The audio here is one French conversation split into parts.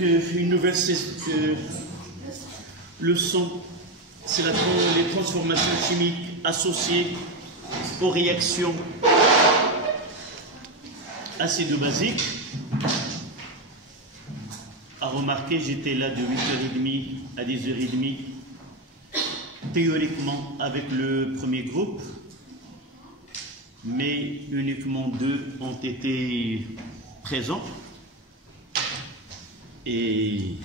une nouvelle leçon, c'est les transformations chimiques associées aux réactions acido-basiques. À remarquer, j'étais là de 8h30 à 10h30, théoriquement avec le premier groupe, mais uniquement 2 ont été présents. Et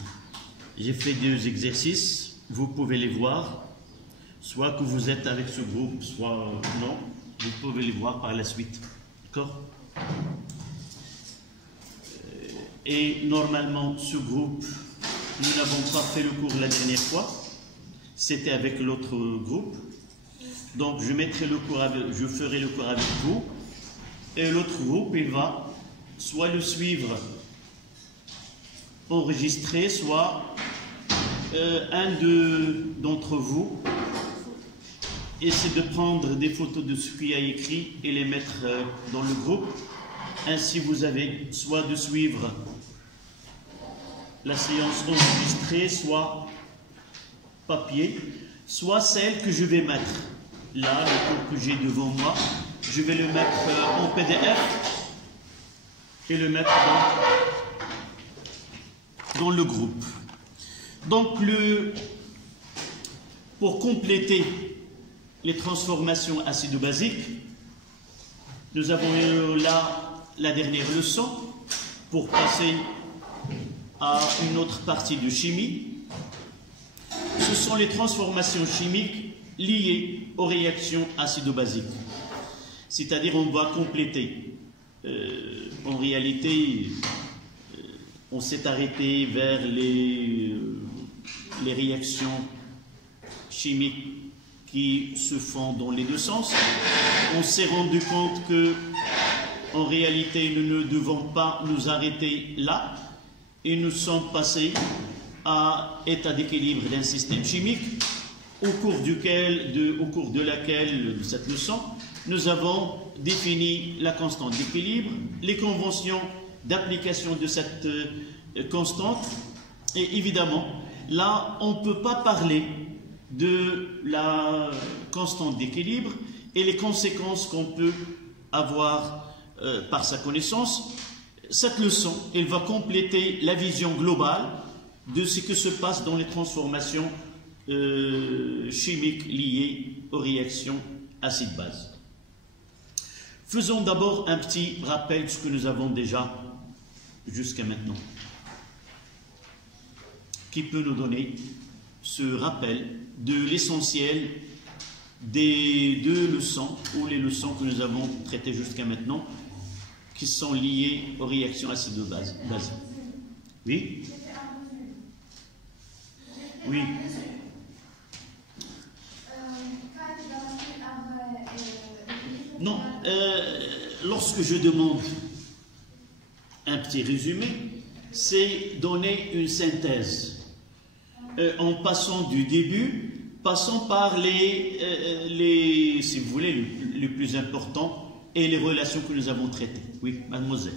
j'ai fait 2 exercices, vous pouvez les voir, soit que vous êtes avec ce groupe, soit non, vous pouvez les voir par la suite. D'accord? Et normalement, ce groupe, nous n'avons pas fait le cours la dernière fois, c'était avec l'autre groupe. Donc je ferai le cours avec vous, et l'autre groupe, il va soit le suivre enregistré, soit un d'entre vous essaie de prendre des photos de ce qu'il a écrit et les mettre dans le groupe. Ainsi, vous avez soit de suivre la séance enregistrée, soit papier, soit celle que je vais mettre. Là, le cours que j'ai devant moi, je vais le mettre en PDF et le mettre dans le groupe. Donc, pour compléter les transformations acido-basiques, nous avons là la dernière leçon pour passer à une autre partie de chimie. Ce sont les transformations chimiques liées aux réactions acido-basiques. C'est-à-dire, on va compléter. En réalité, on s'est arrêté vers les réactions chimiques qui se font dans les 2 sens. On s'est rendu compte que, en réalité, nous ne devons pas nous arrêter là, et nous sommes passés à état d'équilibre d'un système chimique, au cours de laquelle, de cette leçon, nous avons défini la constante d'équilibre, les conventions d'application de cette constante, et évidemment, là, on ne peut pas parler de la constante d'équilibre et les conséquences qu'on peut avoir par sa connaissance. Cette leçon, elle va compléter la vision globale de ce qui se passe dans les transformations chimiques liées aux réactions acide-base. Faisons d'abord un petit rappel de ce que nous avons déjà jusqu'à maintenant. Qui peut nous donner ce rappel de l'essentiel des 2 leçons, ou les leçons que nous avons traitées jusqu'à maintenant, qui sont liées aux réactions acido-basiques? Oui? Oui. Non, lorsque je demande un petit résumé, c'est donner une synthèse. En passant du début, passons par si vous voulez, le plus important et les relations que nous avons traitées. Oui, mademoiselle.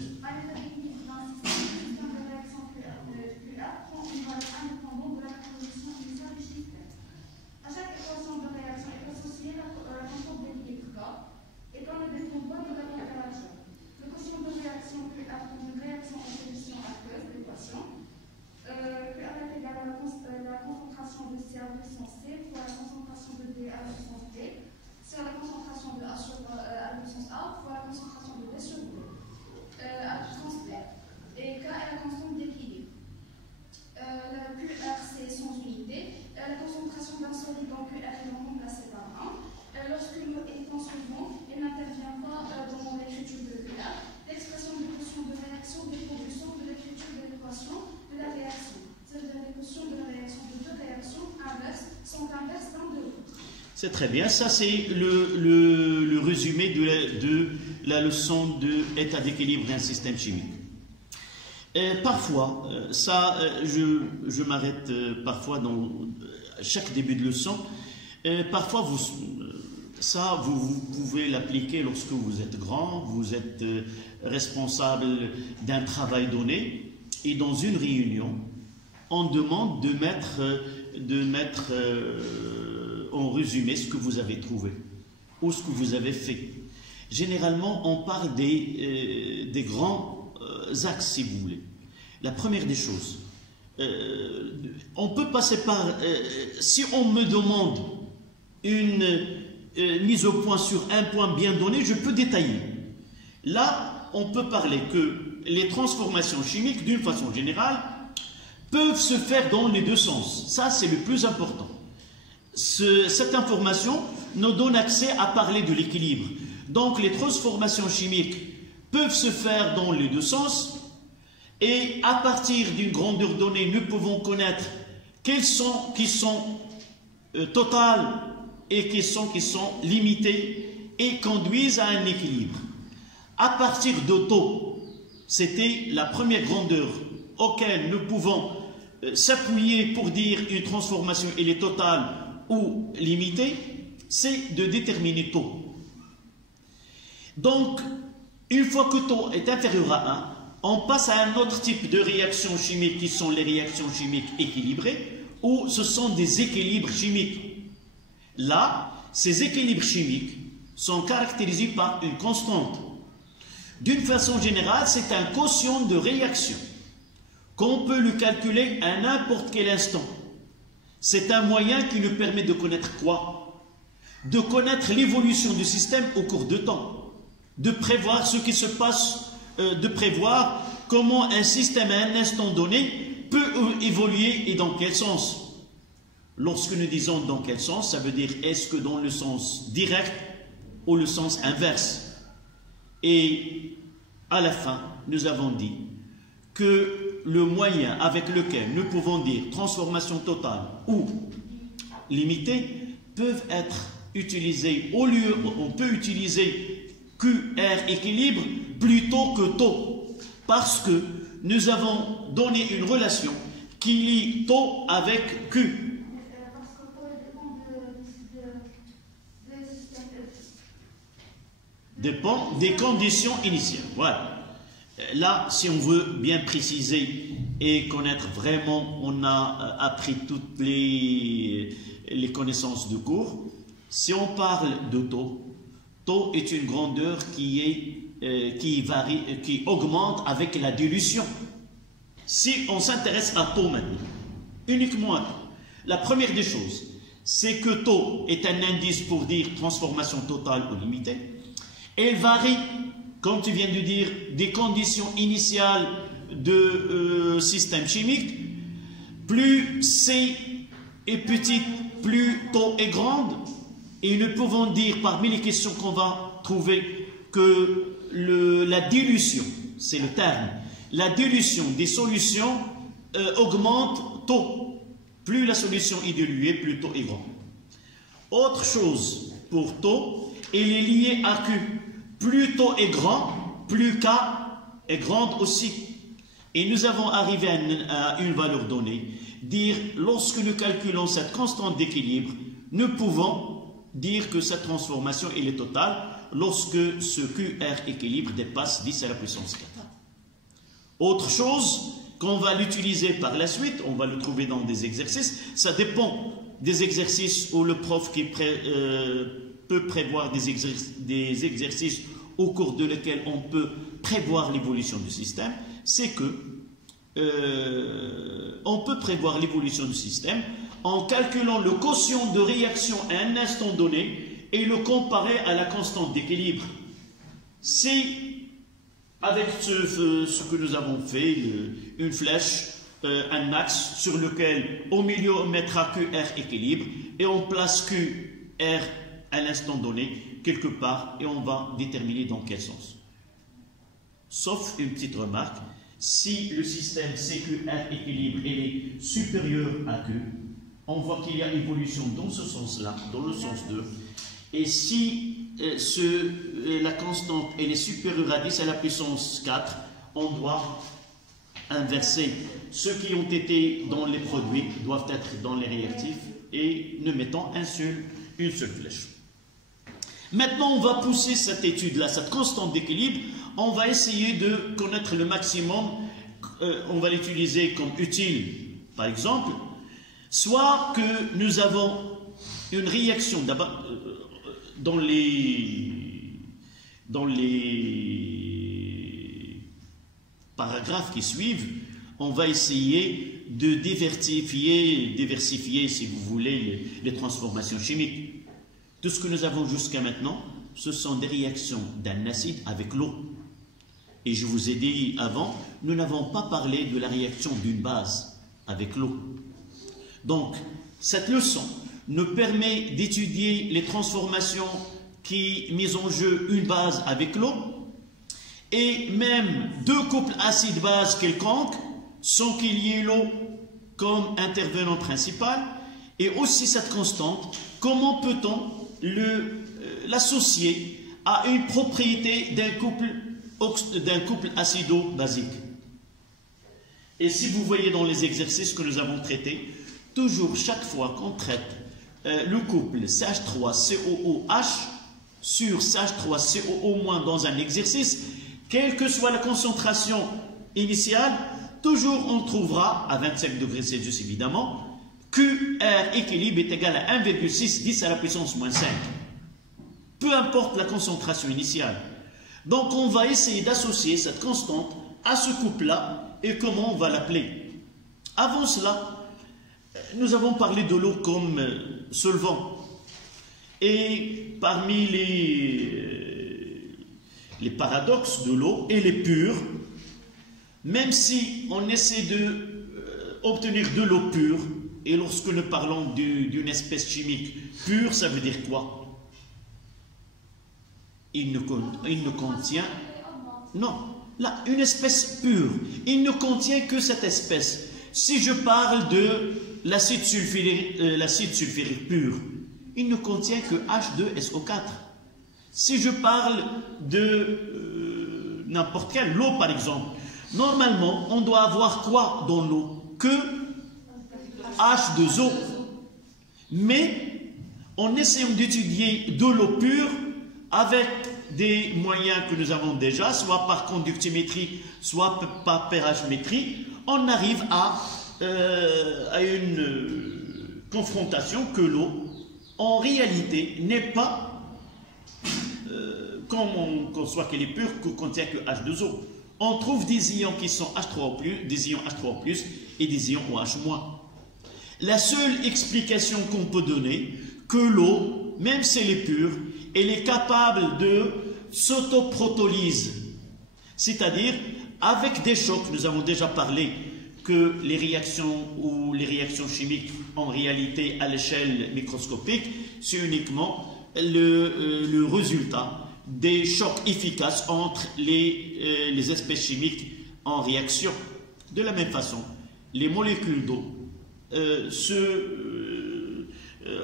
C'est très bien, ça c'est le résumé de la leçon de état d'équilibre d'un système chimique. Parfois, je m'arrête parfois dans chaque début de leçon, parfois vous pouvez l'appliquer lorsque vous êtes grand, vous êtes responsable d'un travail donné, et dans une réunion, on demande de mettre en résumé ce que vous avez trouvé ou ce que vous avez fait. Généralement, on parle des grands axes, si vous voulez. La première des choses, on peut passer par... si on me demande une mise au point sur un point bien donné, je peux détailler. Là, on peut parler que les transformations chimiques, d'une façon générale, peuvent se faire dans les deux sens. Ça, c'est le plus important. Cette information nous donne accès à parler de l'équilibre. Donc, les transformations chimiques peuvent se faire dans les deux sens, et à partir d'une grandeur donnée, nous pouvons connaître qui sont totales et qui sont limitées et conduisent à un équilibre. À partir de taux, c'était la première grandeur auquel nous pouvons s'appuyer pour dire une transformation elle est totale ou limitée, c'est de déterminer taux. Donc, une fois que taux est inférieur à 1, on passe à un autre type de réactions chimiques qui sont les réactions chimiques équilibrées, où ce sont des équilibres chimiques. Là, ces équilibres chimiques sont caractérisés par une constante. D'une façon générale, c'est un quotient de réaction qu'on peut le calculer à n'importe quel instant. C'est un moyen qui nous permet de connaître quoi? De connaître l'évolution du système au cours de temps, de prévoir ce qui se passe, de prévoir comment un système à un instant donné peut évoluer et dans quel sens. Lorsque nous disons dans quel sens, ça veut dire est-ce que dans le sens direct ou le sens inverse. Et à la fin, nous avons dit que le moyen avec lequel nous pouvons dire transformation totale ou limitée peuvent être utilisés, au lieu, on peut utiliser QR équilibre plutôt que taux, parce que nous avons donné une relation qui lie taux avec Q. Parce que taux dépend des conditions initiales. Voilà. Là, si on veut bien préciser et connaître vraiment, on a appris toutes les connaissances du cours. Si on parle de taux, taux est une grandeur qui varie, qui augmente avec la dilution. Si on s'intéresse à taux maintenant, uniquement à taux, la première des choses, c'est que taux est un indice pour dire transformation totale ou limitée. Elle varie, comme tu viens de dire, des conditions initiales de système chimique. Plus C est petite, plus taux est grande. Et nous pouvons dire parmi les questions qu'on va trouver que la dilution, c'est le terme, la dilution des solutions augmente taux. Plus la solution est diluée, plus taux est grand. Autre chose pour taux, elle est liée à Q. Plus taux est grand, plus K est grande aussi. Et nous avons arrivé à une valeur donnée. Dire, lorsque nous calculons cette constante d'équilibre, nous pouvons dire que cette transformation elle est totale lorsque ce QR équilibre dépasse 10 à la puissance 4. Autre chose qu'on va l'utiliser par la suite, on va le trouver dans des exercices, ça dépend des exercices où le prof qui peut prévoir des exercices au cours de lesquels on peut prévoir l'évolution du système, c'est que on peut prévoir l'évolution du système en calculant le quotient de réaction à un instant donné et le comparer à la constante d'équilibre. Si, avec ce que nous avons fait, une flèche, un axe sur lequel au milieu on mettra QR équilibre et on place QR à l'instant donné quelque part et on va déterminer dans quel sens. Sauf une petite remarque, si le système CQR équilibre est supérieur à Q, on voit qu'il y a évolution dans ce sens-là, dans le sens 2. Et si la constante elle est supérieure à 10 à la puissance 4, on doit inverser. Ceux qui ont été dans les produits doivent être dans les réactifs et ne mettons une seule flèche. Maintenant, on va pousser cette étude-là, cette constante d'équilibre. On va essayer de connaître le maximum on va l'utiliser comme utile, par exemple, soit que nous avons une réaction d'abord dans les paragraphes qui suivent, on va essayer de diversifier, si vous voulez, les transformations chimiques. Tout ce que nous avons jusqu'à maintenant, ce sont des réactions d'un acide avec l'eau. Et je vous ai dit avant, nous n'avons pas parlé de la réaction d'une base avec l'eau. Donc, cette leçon nous permet d'étudier les transformations qui mettent en jeu une base avec l'eau, et même deux couples acide-base quelconques, sans qu'il y ait l'eau comme intervenant principal, et aussi cette constante, comment peut-on l'associer à une propriété d'un couple acido-basique. Et si vous voyez dans les exercices que nous avons traités, toujours chaque fois qu'on traite le couple CH3COOH sur CH3COO- dans un exercice, quelle que soit la concentration initiale, toujours on trouvera, à 25 degrés Celsius évidemment, QR équilibre est égal à 1,6 10 à la puissance moins 5. Peu importe la concentration initiale. Donc on va essayer d'associer cette constante à ce couple-là, et comment on va l'appeler. Avant cela, nous avons parlé de l'eau comme solvant. Et parmi les paradoxes de l'eau, elle est pure, même si on essaie d'obtenir de l'eau pure, et lorsque nous parlons d'une espèce chimique pure, ça veut dire quoi? Il ne contient... Non, là, une espèce pure, il ne contient que cette espèce. Si je parle de l'acide sulfurique pur, il ne contient que H2SO4. Si je parle de n'importe quelle, l'eau par exemple, normalement, on doit avoir quoi dans l'eau? Que H2O. Mais en essayant d'étudier de l'eau pure avec des moyens que nous avons déjà, soit par conductimétrie, soit par pH-métrie, on arrive à une confrontation que l'eau, en réalité, n'est pas, comme on conçoit qu'elle est pure, qu'on contient que H2O. On trouve des ions qui sont H3O+, des ions H3O+, et des ions OH-. La seule explication qu'on peut donner, que l'eau, même si elle est pure, elle est capable de s'autoprotolyse. C'est-à-dire, avec des chocs, nous avons déjà parlé que les réactions ou les réactions chimiques, en réalité, à l'échelle microscopique, c'est uniquement le résultat des chocs efficaces entre les espèces chimiques en réaction. De la même façon, les molécules d'eau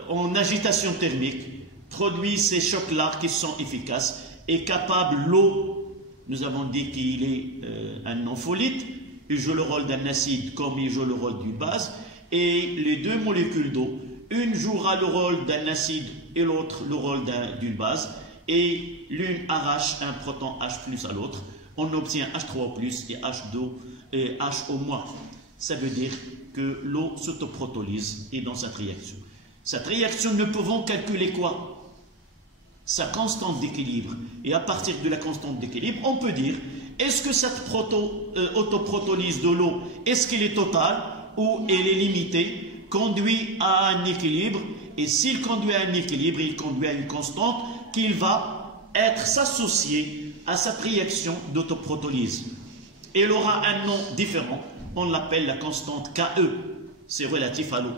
en agitation thermique produisent ces chocs-là qui sont efficaces et capables, l'eau, nous avons dit qu'il est un ampholyte, il joue le rôle d'un acide comme il joue le rôle d'une base, et les deux molécules d'eau, une jouera le rôle d'un acide et l'autre le rôle d'une base, et l'une arrache un proton H+ à l'autre, on obtient H3O+ et et HO-. Ça veut dire que l'eau s'autoprotolyse et dans cette réaction. Cette réaction, nous pouvons calculer quoi? Sa constante d'équilibre. Et à partir de la constante d'équilibre, on peut dire, est-ce que cette autoprotolyse de l'eau, est-ce qu'elle est totale ou elle est limitée, conduit à un équilibre, et s'il conduit à un équilibre, il conduit à une constante qui va être s'associer à cette réaction d'autoprotolyse. Elle aura un nom différent, on l'appelle la constante KE, c'est relatif à l'eau.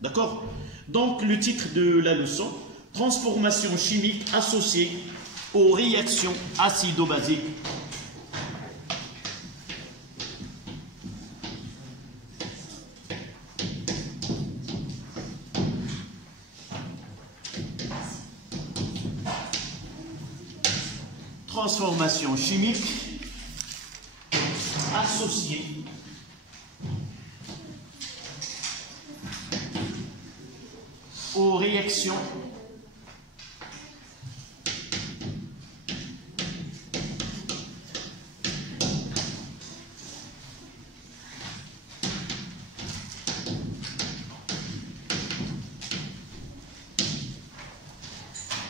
D'accord? Donc le titre de la leçon, transformation chimique associée aux réactions acido-basiques. Transformation chimique associée aux réactions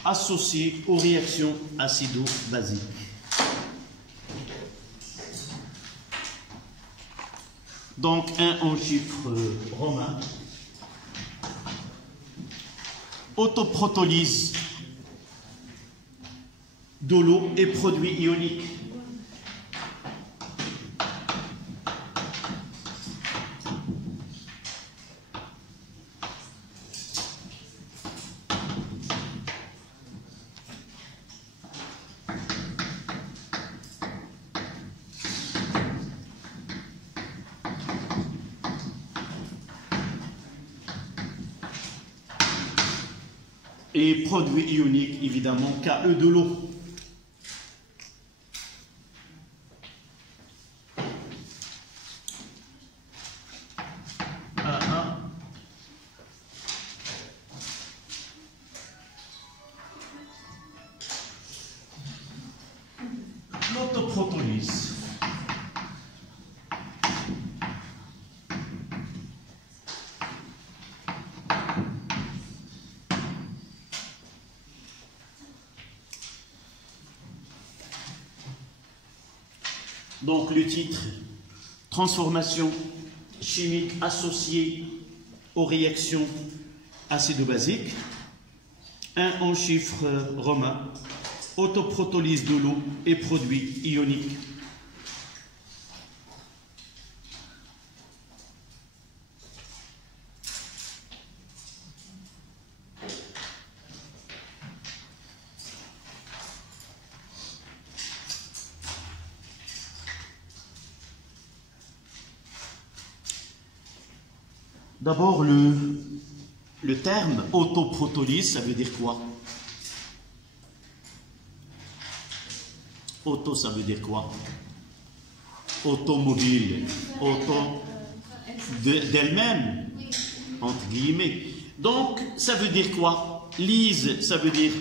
associées aux réactions acido-basiques. Donc, un en chiffres romains. Autoprotolyse de l'eau et produits ioniques. Et produits ioniques, évidemment, KE de l'eau. L'autoprotolyse. Donc le titre, transformation chimique associée aux réactions acido-basiques. Un en chiffres romains, autoprotolyse de l'eau et produits ioniques. D'abord, le terme autoprotolyse, ça veut dire quoi? Auto, ça veut dire quoi? Automobile, auto d'elle-même, entre guillemets. Donc, ça veut dire quoi? Lise, ça veut dire...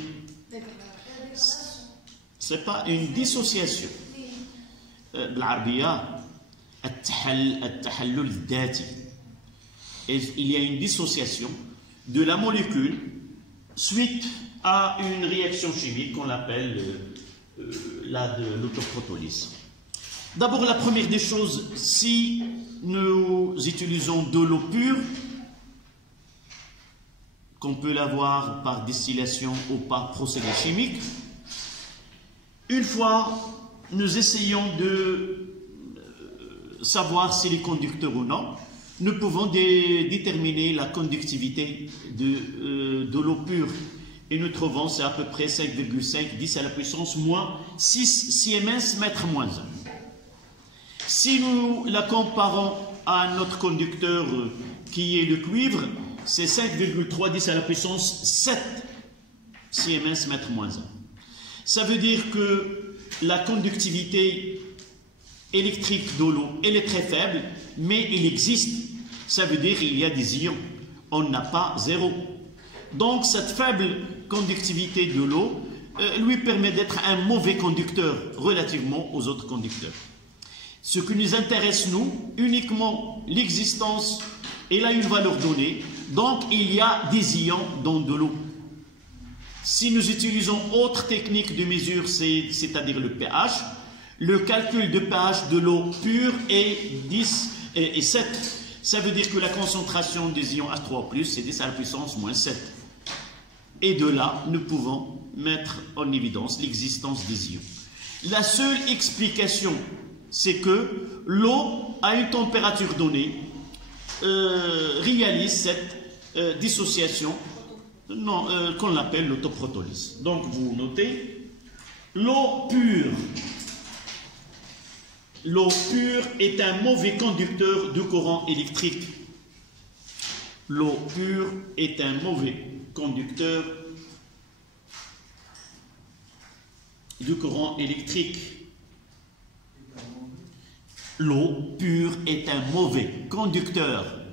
C'est pas une dissociation. بالعربية التحلل الذاتي. Et il y a une dissociation de la molécule suite à une réaction chimique qu'on appelle de l'autoprotolyse. D'abord, la première des choses, si nous utilisons de l'eau pure, qu'on peut l'avoir par distillation ou par procédé chimique, une fois nous essayons de savoir s'il est conducteur ou non, nous pouvons déterminer la conductivité de l'eau pure. Et nous trouvons, c'est à peu près 5,5, 10 à la puissance moins 6 Siemens mètre moins 1. Si nous la comparons à notre conducteur qui est le cuivre, c'est 5,3, 10 à la puissance 7 Siemens mètre moins 1. Ça veut dire que la conductivité électrique de l'eau, elle est très faible, mais il existe. Ça veut dire qu'il y a des ions. On n'a pas zéro. Donc, cette faible conductivité de l'eau lui permet d'être un mauvais conducteur relativement aux autres conducteurs. Ce qui nous intéresse, nous, uniquement l'existence, elle a une valeur donnée. Donc, il y a des ions dans de l'eau. Si nous utilisons autre technique de mesure, c'est-à-dire le pH, le calcul de pH de l'eau pure est 10 et 7. Ça veut dire que la concentration des ions H3+, c'est 10 à la puissance moins 7. Et de là, nous pouvons mettre en évidence l'existence des ions. La seule explication, c'est que l'eau, à une température donnée, réalise cette dissociation qu'on appelle l'autoprotolyse. Donc, vous notez, l'eau pure. L'eau pure est un mauvais conducteur de courant électrique. L'eau pure est un mauvais conducteur de courant électrique. L'eau pure est un mauvais conducteur.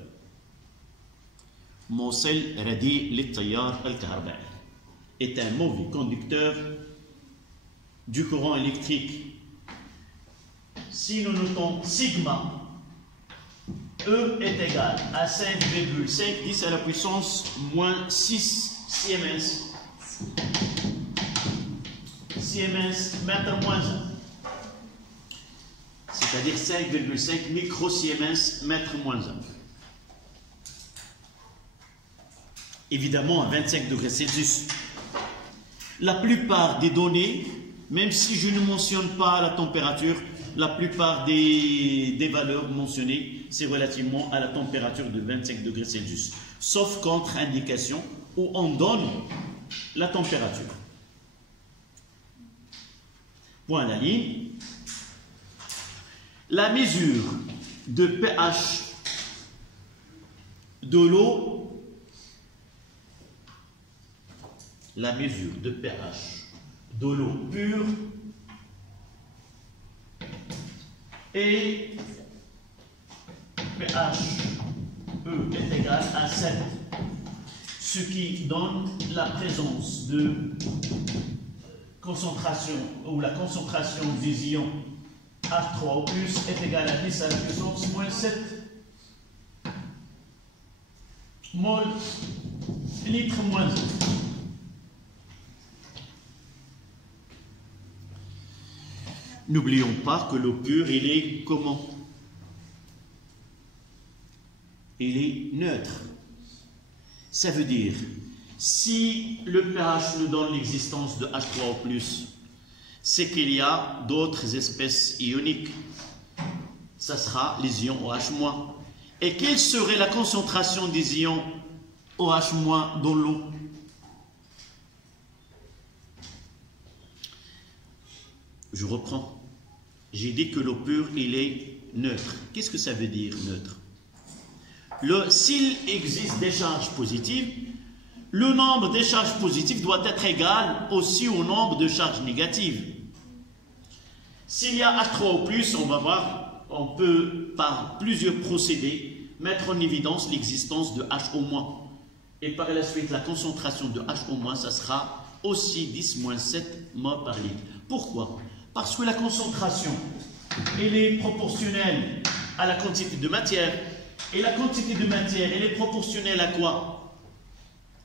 موصل رديء للتيار الكهربائي est un mauvais conducteur du courant électrique. Si nous notons sigma, E est égal à 5,5 10 à la puissance moins 6 Siemens Siemens mètre moins 1. C'est-à-dire 5,5 micro-Siemens mètre moins 1. Évidemment à 25 degrés Celsius. La plupart des données, même si je ne mentionne pas la température, la plupart des valeurs mentionnées, c'est relativement à la température de 25 degrés Celsius. Sauf contre-indication où on donne la température. Point à la ligne. La mesure de pH de l'eau, la mesure de pH de l'eau pure et pH E est égal à 7, ce qui donne la présence de concentration ou la concentration des ions H3O+ est égale à 10 à la puissance moins 7 mol litre moins 1. N'oublions pas que l'eau pure, il est comment? Il est neutre. Ça veut dire, si le pH nous donne l'existence de H3O+, c'est qu'il y a d'autres espèces ioniques. Ça sera les ions OH-. Et quelle serait la concentration des ions OH- dans l'eau? Je reprends. J'ai dit que l'eau pure, il est neutre. Qu'est-ce que ça veut dire, neutre? S'il existe des charges positives, le nombre des charges positives doit être égal aussi au nombre de charges négatives. S'il y a H3O+, on va voir, on peut, par plusieurs procédés, mettre en évidence l'existence de HO-. Et par la suite, la concentration de HO-, ça sera aussi 10-7 mol par litre. Pourquoi? Parce que la concentration, elle est proportionnelle à la quantité de matière. Et la quantité de matière, elle est proportionnelle à quoi?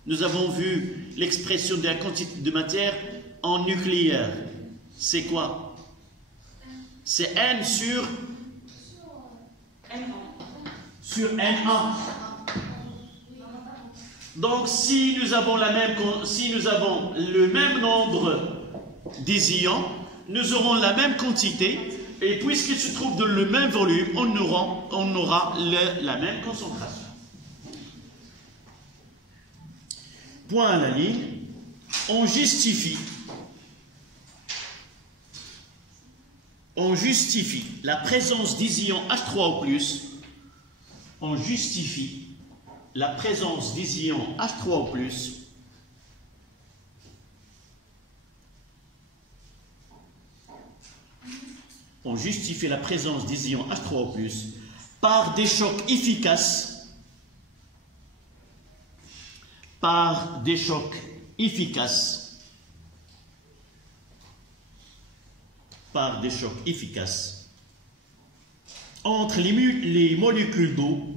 Nous avons vu l'expression de la quantité de matière en nucléaire. C'est quoi? C'est N sur Na. Donc, si nous avons le même nombre des ions, nous aurons la même quantité, et puisqu'ils se trouvent dans le même volume, on aura la même concentration. Point à la ligne, on justifie la présence des ions H3O+, on justifie la présence des ions H3O+, on justifie la présence des ions H3O+, par des chocs efficaces, entre les molécules d'eau,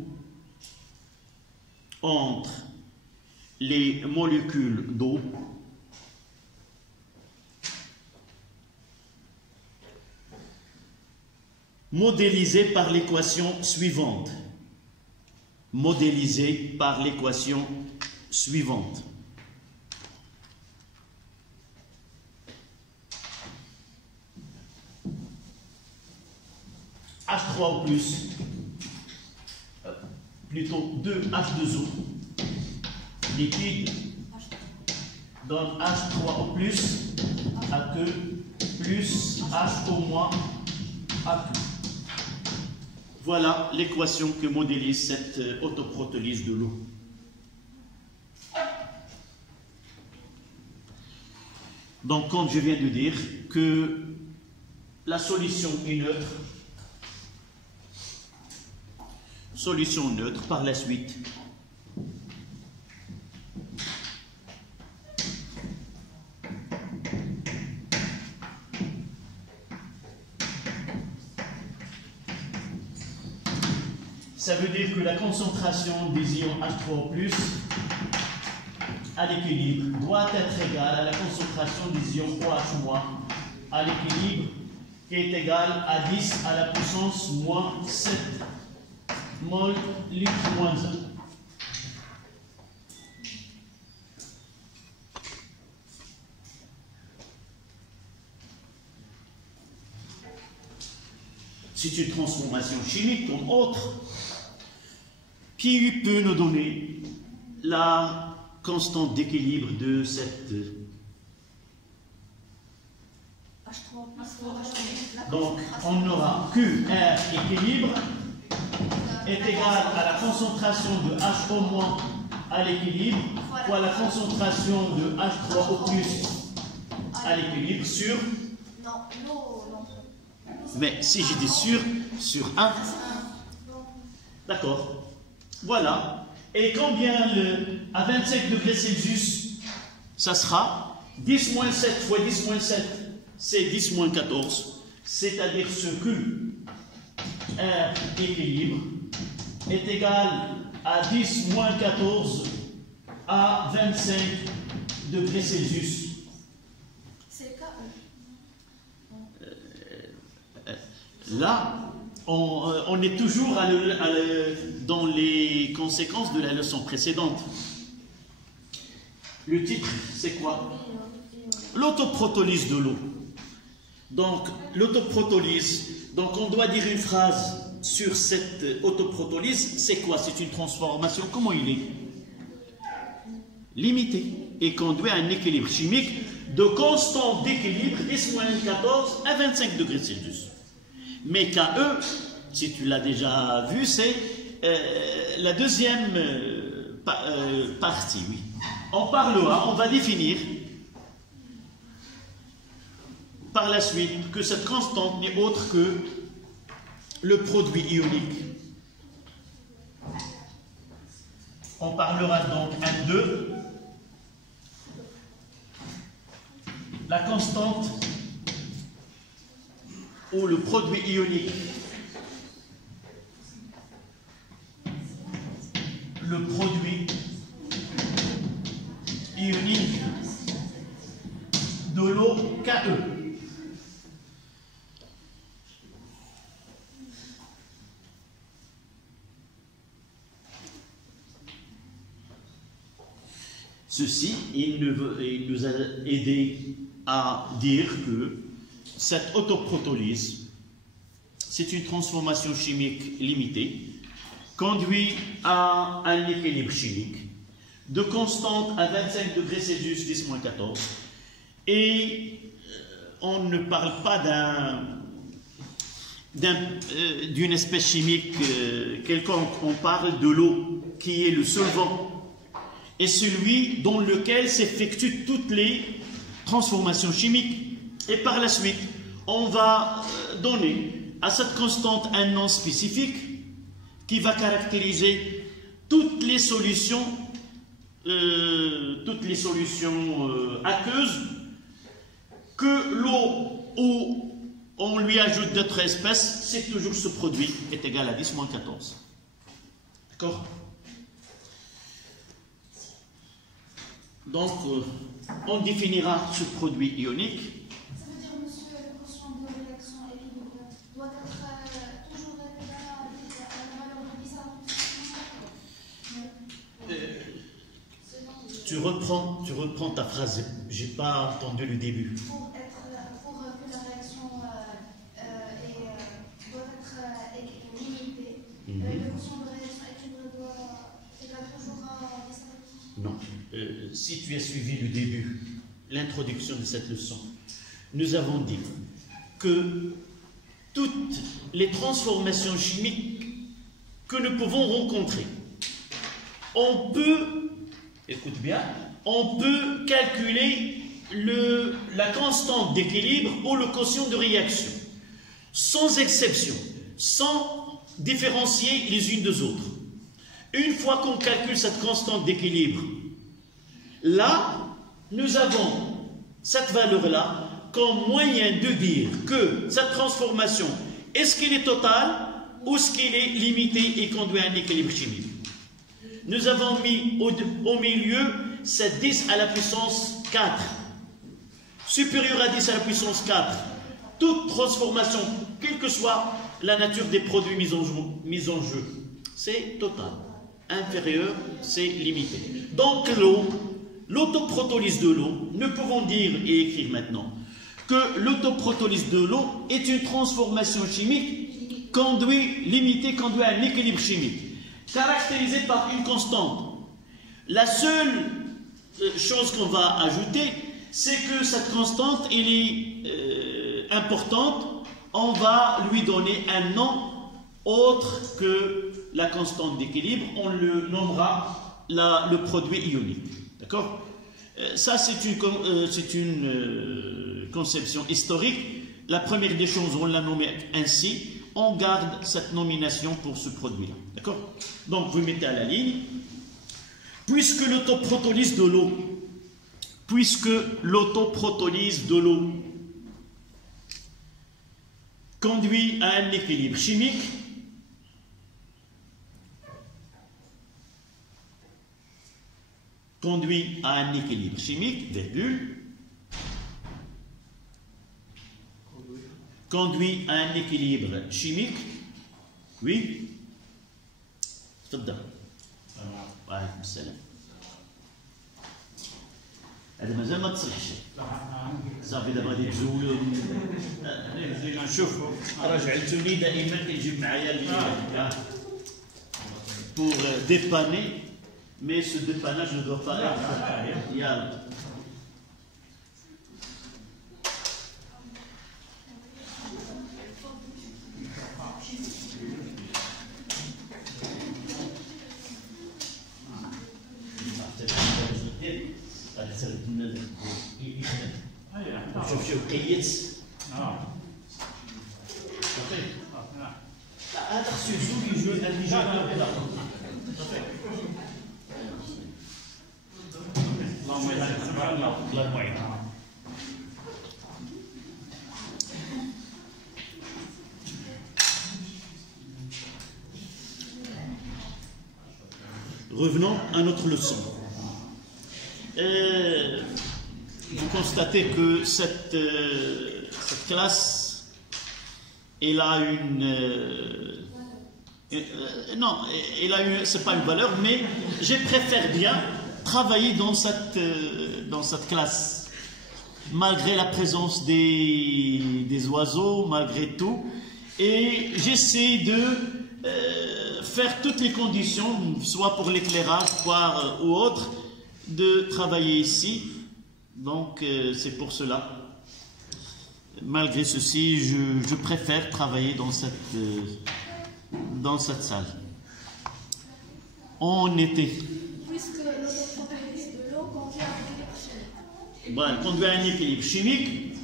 modélisées par l'équation suivante. H3O+, plutôt 2H2O, liquide, donne H3O+, aqueux, plus HO- aqueux. Voilà l'équation que modélise cette autoprotolyse de l'eau. Donc, comme je viens de dire, que la solution est neutre, par la suite. Ça veut dire que la concentration des ions H3O+, à l'équilibre doit être égal à la concentration des ions OH- à l'équilibre qui est égal à 10 à la puissance moins 7 mol litre moins 1. C'est une transformation chimique comme autre qui peut nous donner la constante d'équilibre de cette. Donc, on aura QR équilibre est égal à la concentration de HO- à l'équilibre fois la concentration de H3O+ à l'équilibre sur. Mais si j'ai dit sur 1, d'accord. Voilà. Et combien à 25 degrés Celsius, ça sera 10 moins 7 fois 10 moins 7, c'est 10 moins 14. C'est-à-dire ce que R équilibre est égal à 10 moins 14 à 25 degrés Celsius. Là, on est toujours dans les conséquences de la leçon précédente. Le titre, c'est quoi? L'autoprotolyse de l'eau. Donc, l'autoprotolyse, donc on doit dire une phrase sur cette autoprotolyse. C'est quoi? C'est une transformation. Comment il est? Limité et conduit à un équilibre chimique de constante d'équilibre 10-14 à 25 degrés Celsius. Mais KE, si tu l'as déjà vu, c'est la deuxième partie, oui. On parlera, on va définir par la suite que cette constante n'est autre que le produit ionique. On parlera donc N2, la constante ou le produit ionique. Le produit ionique de l'eau KE. Ceci, il nous a aidé à dire que cette autoprotolyse, c'est une transformation chimique limitée, conduit à un équilibre chimique de constante à 25 degrés Celsius 10-14. Et on ne parle pas d'une espèce chimique quelconque, on parle de l'eau qui est le solvant et celui dans lequel s'effectuent toutes les transformations chimiques. Et par la suite, on va donner à cette constante un nom spécifique qui va caractériser toutes les solutions aqueuses que l'eau où on lui ajoute d'autres espèces, c'est toujours ce produit est égal à 10-14. D'accord? Donc, on définira ce produit ionique. Ça veut dire, monsieur, le quotient de réaction équilibre doit être toujours égal à la valeur de 10 à Tu reprends ta phrase. J'ai pas entendu le début. Pour que la réaction doit être limitée, le quotient de réaction équilibre doit être toujours à 10 à Non. Si tu as suivi le début, l'introduction de cette leçon, nous avons dit que toutes les transformations chimiques que nous pouvons rencontrer, on peut, écoute bien, on peut calculer la constante d'équilibre ou le quotient de réaction, sans exception, sans différencier les unes des autres. Une fois qu'on calcule cette constante d'équilibre, là, nous avons cette valeur-là comme moyen de dire que cette transformation, est-ce qu'elle est totale ou est-ce qu'elle est limitée et conduit à un équilibre chimique. Nous avons mis au milieu c'est 10 à la puissance 4. Supérieur à 10 à la puissance 4. Toute transformation, quelle que soit la nature des produits mis en jeu, c'est total. Inférieur, c'est limité. Donc l'eau, l'autoprotolyse de l'eau, nous pouvons dire et écrire maintenant que l'autoprotolyse de l'eau est une transformation chimique limitée, conduit à un équilibre chimique, caractérisé par une constante. La seule chose qu'on va ajouter, c'est que cette constante, elle est importante. On va lui donner un nom autre que la constante d'équilibre. On le nommera le produit ionique. D'accord? Ça, c'est une conception historique. La première des choses, on l'a nommé ainsi. On garde cette nomination pour ce produit-là. D'accord? Donc, vous mettez à la ligne. Puisque l'autoprotolyse de l'eau conduit à un équilibre chimique, virgule, conduit à un équilibre chimique, oui, تفضل. وعليكم السلام. هذا مازال ما تصلحش. صافي دابا غادي تزولوا. نشوف راجع لتوني دائما كيجيب معايا pour dépanner, mais ce dépannage ne doit pas être. يلا. شوف قيت صافي لا هذا خصو يزول اللي جا اللهم الله معين. Revenons à notre leçon. Vous constatez que cette classe, elle a non, elle a eu, c'est pas une valeur, mais je préfère bien travailler dans cette classe, malgré la présence des oiseaux, malgré tout, et j'essaie de faire toutes les conditions, soit pour l'éclairage, soit ou autre, de travailler ici. Donc c'est pour cela, malgré ceci, je préfère travailler dans cette salle. On était. Puisque l'autoprotolyse de l'eau conduit à un équilibre chimique. Voilà, conduit à un équilibre chimique.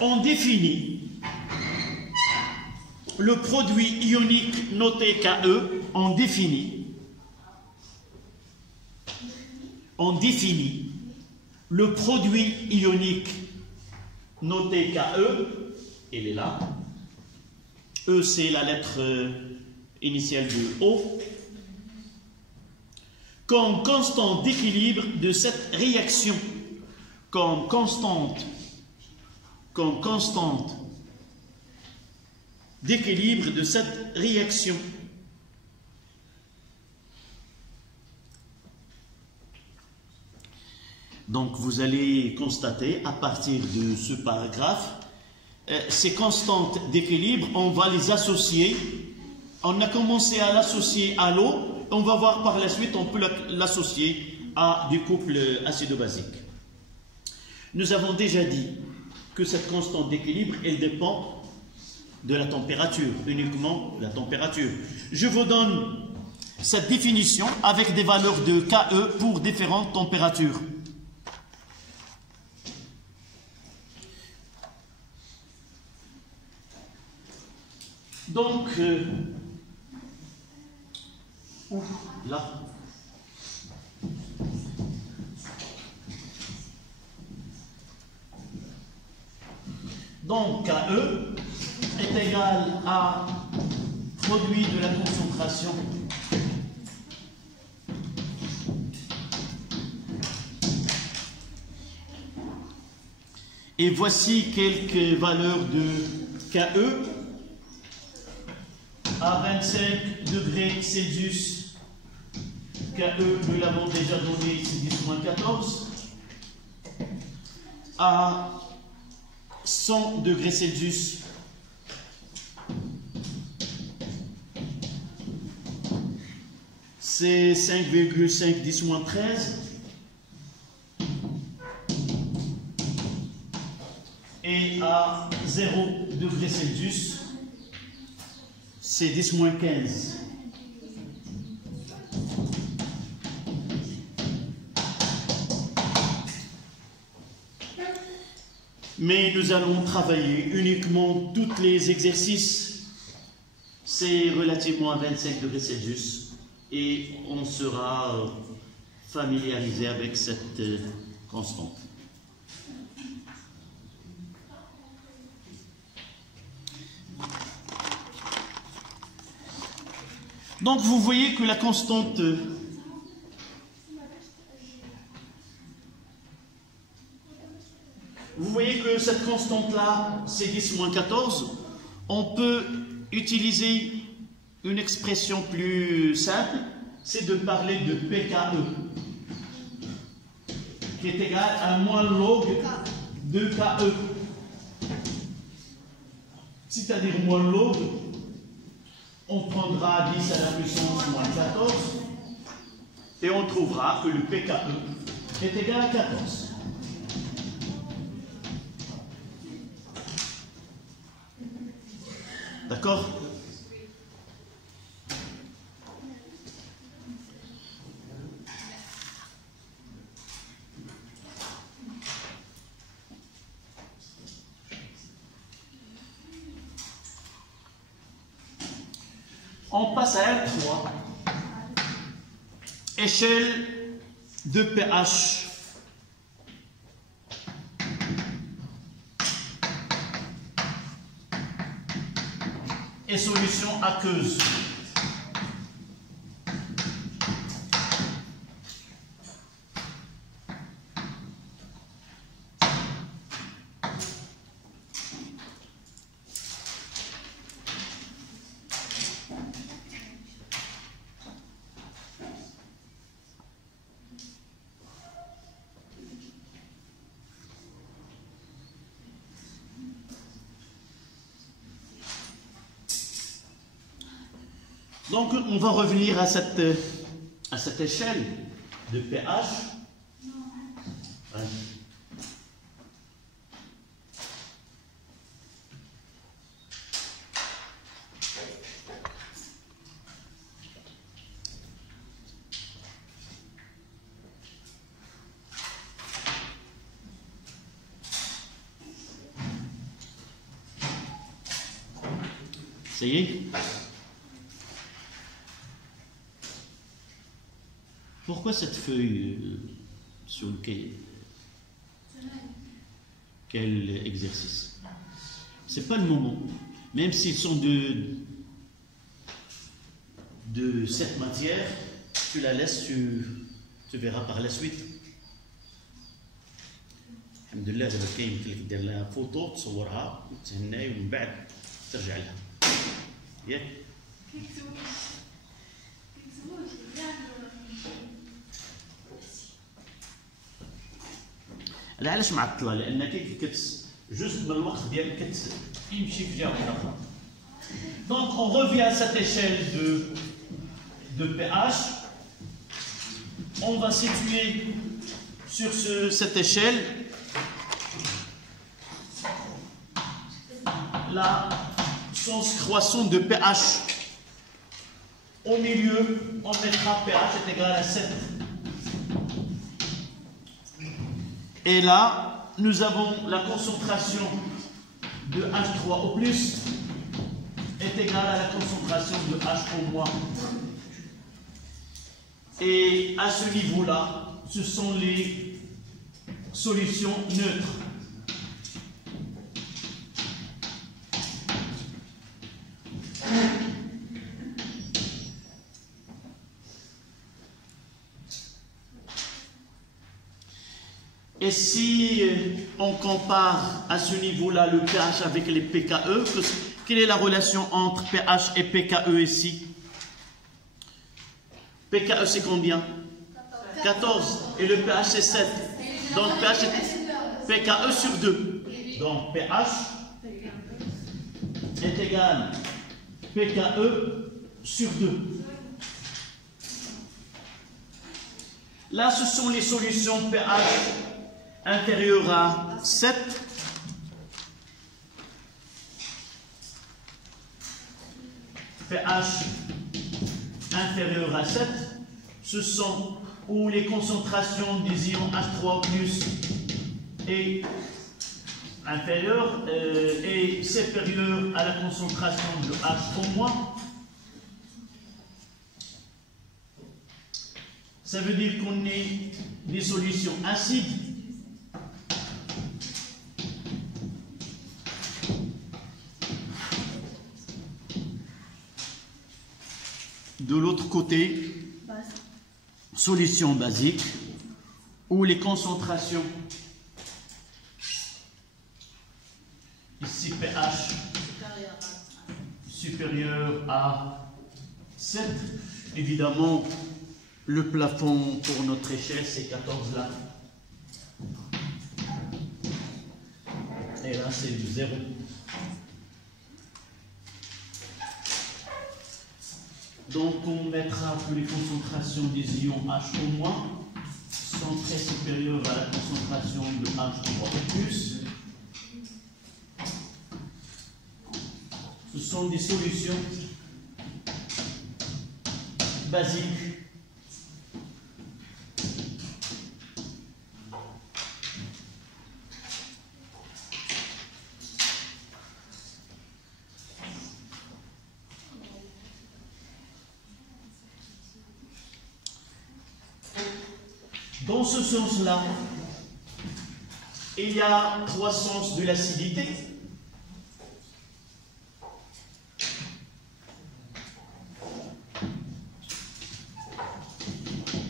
On définit le produit ionique noté KE. On définit le produit ionique noté KE, il est là. E, c'est la lettre initiale de O. Comme constante d'équilibre de cette réaction. Comme constante d'équilibre de cette réaction. Donc vous allez constater à partir de ce paragraphe, ces constantes d'équilibre, on va les associer. On a commencé à l'associer à l'eau, on va voir par la suite, on peut l'associer à des couples acido-basiques. Nous avons déjà dit que cette constante d'équilibre, elle dépend de la température, uniquement de la température. Je vous donne cette définition avec des valeurs de KE pour différentes températures. Donc, là, donc KE est égal à produit de la concentration Et voici quelques valeurs de KE. À 25 degrés Celsius, KE, nous l'avons déjà donné, c'est 10-14. À 100 degrés Celsius, c'est 5,5 10-13. Et à 0 degrés Celsius, c'est 10-15. Mais nous allons travailler uniquement tous les exercices. C'est relativement à 25 degrés Celsius. Et on sera familiarisé avec cette constante. Donc vous voyez que la constante vous voyez que cette constante-là, c'est 10-14. On peut utiliser une expression plus simple, c'est de parler de PKE, qui est égal à moins log de KE. C'est-à-dire moins log, on prendra 10 à la puissance moins 14 et on trouvera que le PKE est égal à 14. D'accord? On passe à R3. Échelle de pH. Et solution aqueuse. Donc, on va revenir à cette échelle de pH. Ouais. Ça y est? Pourquoi cette feuille sur lequel quel exercice? C'est pas le moment. Même s'ils sont de cette matière, tu la laisses, tu verras par la suite. الحمد لله دابا كاين يمكن لك دير لها فوطو تصورها وتهناي ومن بعد ترجع لها ياك. لا علاش معطله؟ لان كيف جوست من الوقت ديالك يمشي في جهه اخرى. Donc on revient à cette échelle de pH. On va situer sur cette échelle la source croissante de pH. Au milieu, on mettra pH est égal à 7. Et là, nous avons la concentration de H3 au plus est égale à la concentration de H au moins. Et à ce niveau-là, ce sont les solutions neutres. Et si on compare à ce niveau-là le pH avec les pKe, quelle est la relation entre pH et pKe ici? pKe c'est combien? 14. Et le pH c'est 7. Donc pKe sur 2. Donc pH est égal pKe sur 2. Là, ce sont les solutions pH inférieures à 7. pH inférieur à 7, ce sont où les concentrations des ions H3 est inférieure et supérieure à la concentration de H-. Ça veut dire qu'on est des solutions acides. De l'autre côté, solution basique, où les concentrations, ici pH supérieur à 7, évidemment, le plafond pour notre échelle, c'est 14 là. Et là, c'est du 0. Donc, on mettra que les concentrations des ions H- sont très supérieures à la concentration de H3+. Ce sont des solutions basiques. Dans ce sens-là, il y a trois sens de l'acidité.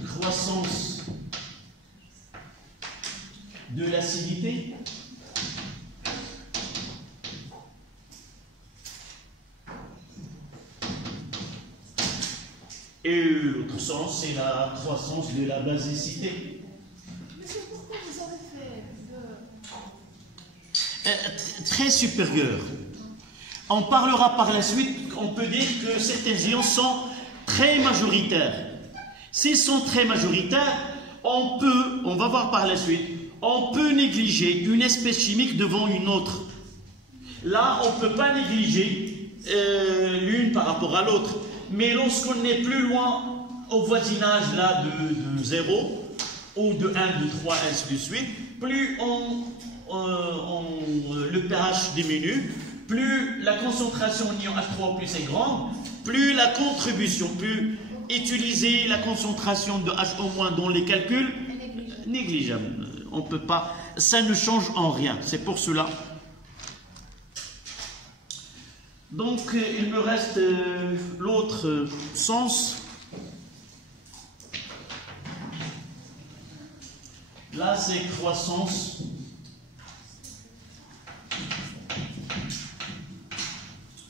Croissance de l'acidité. Et l'autre sens, c'est la croissance de la basicité. Monsieur, pourquoi vous avez fait Très supérieur. On parlera par la suite, on peut dire que certains ions sont très majoritaires. S'ils sont très majoritaires, on va voir par la suite, on peut négliger une espèce chimique devant une autre. Là, on ne peut pas négliger l'une par rapport à l'autre. Mais lorsqu'on est plus loin au voisinage là de 0 ou de 1, de 3, ainsi de suite, plus le pH diminue, plus la concentration en ion H3+ est grande, plus la contribution, plus utiliser la concentration de H- dans les calculs, négligeable. On peut pas, ça ne change en rien. C'est pour cela. Donc, il me reste l'autre sens. Là, c'est croissance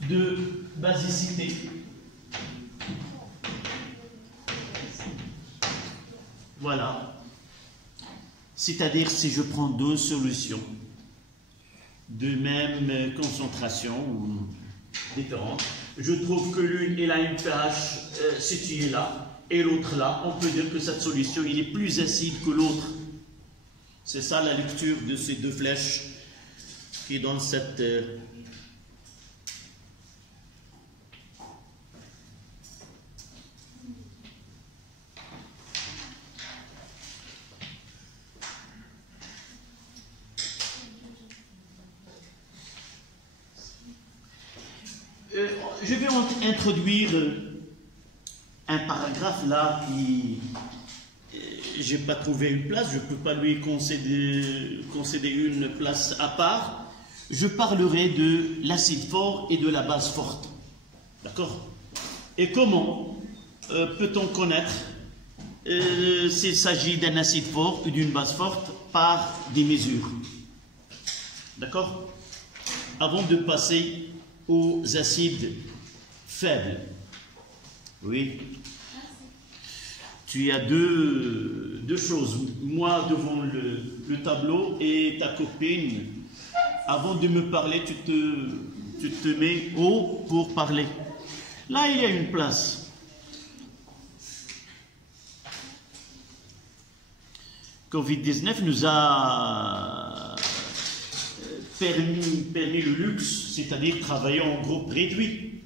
de basicité. Voilà. C'est-à-dire, si je prends deux solutions de même concentration ou différentes, je trouve que l'une elle a une pH située là et l'autre là, on peut dire que cette solution il est plus acide que l'autre. C'est ça la lecture de ces deux flèches qui donnent cette je vais introduire un paragraphe là qui j'ai pas trouvé une place, je ne peux pas lui concéder une place à part. Je parlerai de l'acide fort et de la base forte. D'accord? Et comment peut-on connaître s'il s'agit d'un acide fort ou d'une base forte? par des mesures. D'accord? Avant de passer aux acides faibles. Oui. Tu as deux choses. Moi devant le tableau et ta copine. Avant de me parler, tu te mets haut pour parler. Là, il y a une place. Covid-19 nous a permis le luxe, c'est-à-dire travailler en groupe réduit.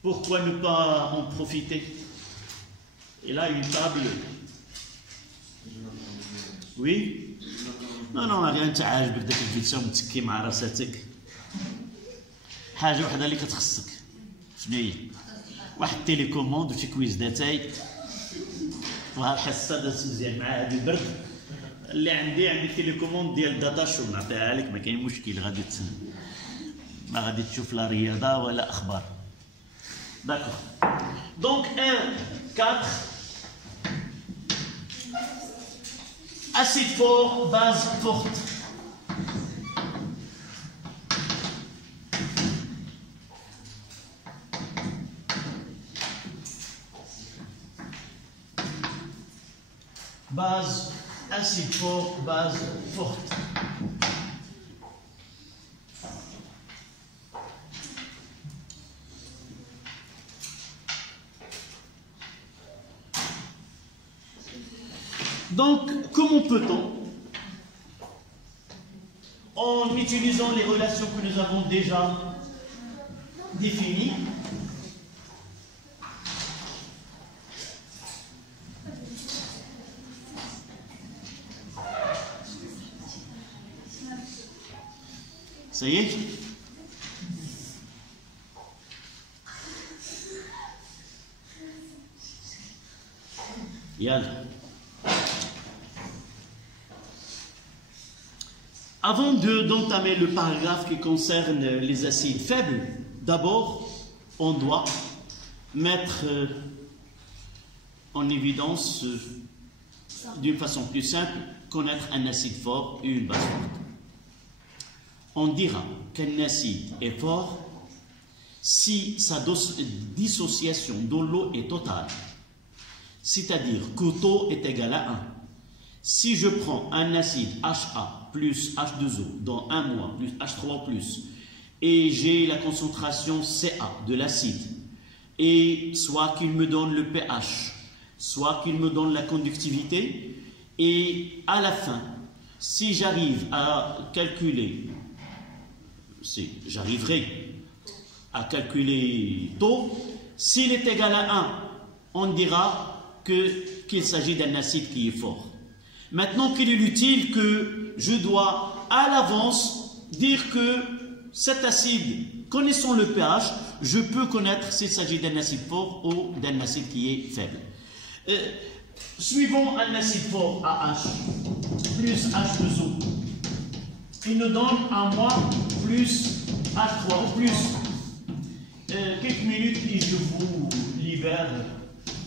Pourquoi ne pas en profiter? Et là, une table. Oui? Non, rien تعاجبك داك الجلسه ومتكي مع راساتك. حاجه وحده اللي كتخصك. شنو هي؟ واحد التيليكوموند وشي كويز داتاي. وها الحصه دازت مزيان مع هذا البرد. اللي عندي تيليكوموند ديال داتا شو نعطيها لك ما كاين مشكل ما غادي تشوف لا رياضه ولا اخبار. داكوغ. دونك 4 acide fort, base forte. Base, acide fort, base forte. Donc, comment peut-on, en utilisant les relations que nous avons déjà définies, ça y est? Yalla. Avant d'entamer le paragraphe qui concerne les acides faibles, d'abord, on doit mettre en évidence, d'une façon plus simple, connaître un acide fort et une base forte. On dira qu'un acide est fort si sa dissociation dans l'eau est totale, c'est-à-dire que taux est égal à 1. Si je prends un acide HA plus H2O dans un mois plus H3 plus et j'ai la concentration Ca de l'acide et soit qu'il me donne le pH, soit qu'il me donne la conductivité et à la fin, si j'arrive à calculer, j'arriverai à calculer taux, s'il est égal à 1, on dira qu'il s'agit d'un acide qui est fort. Maintenant, quel est l'utile que je dois à l'avance dire que cet acide, connaissant le pH, je peux connaître s'il s'agit d'un acide fort ou d'un acide qui est faible. Suivons un acide fort AH plus H2O. Il nous donne un mois plus H3 ou plus. Quelques minutes et je vous libère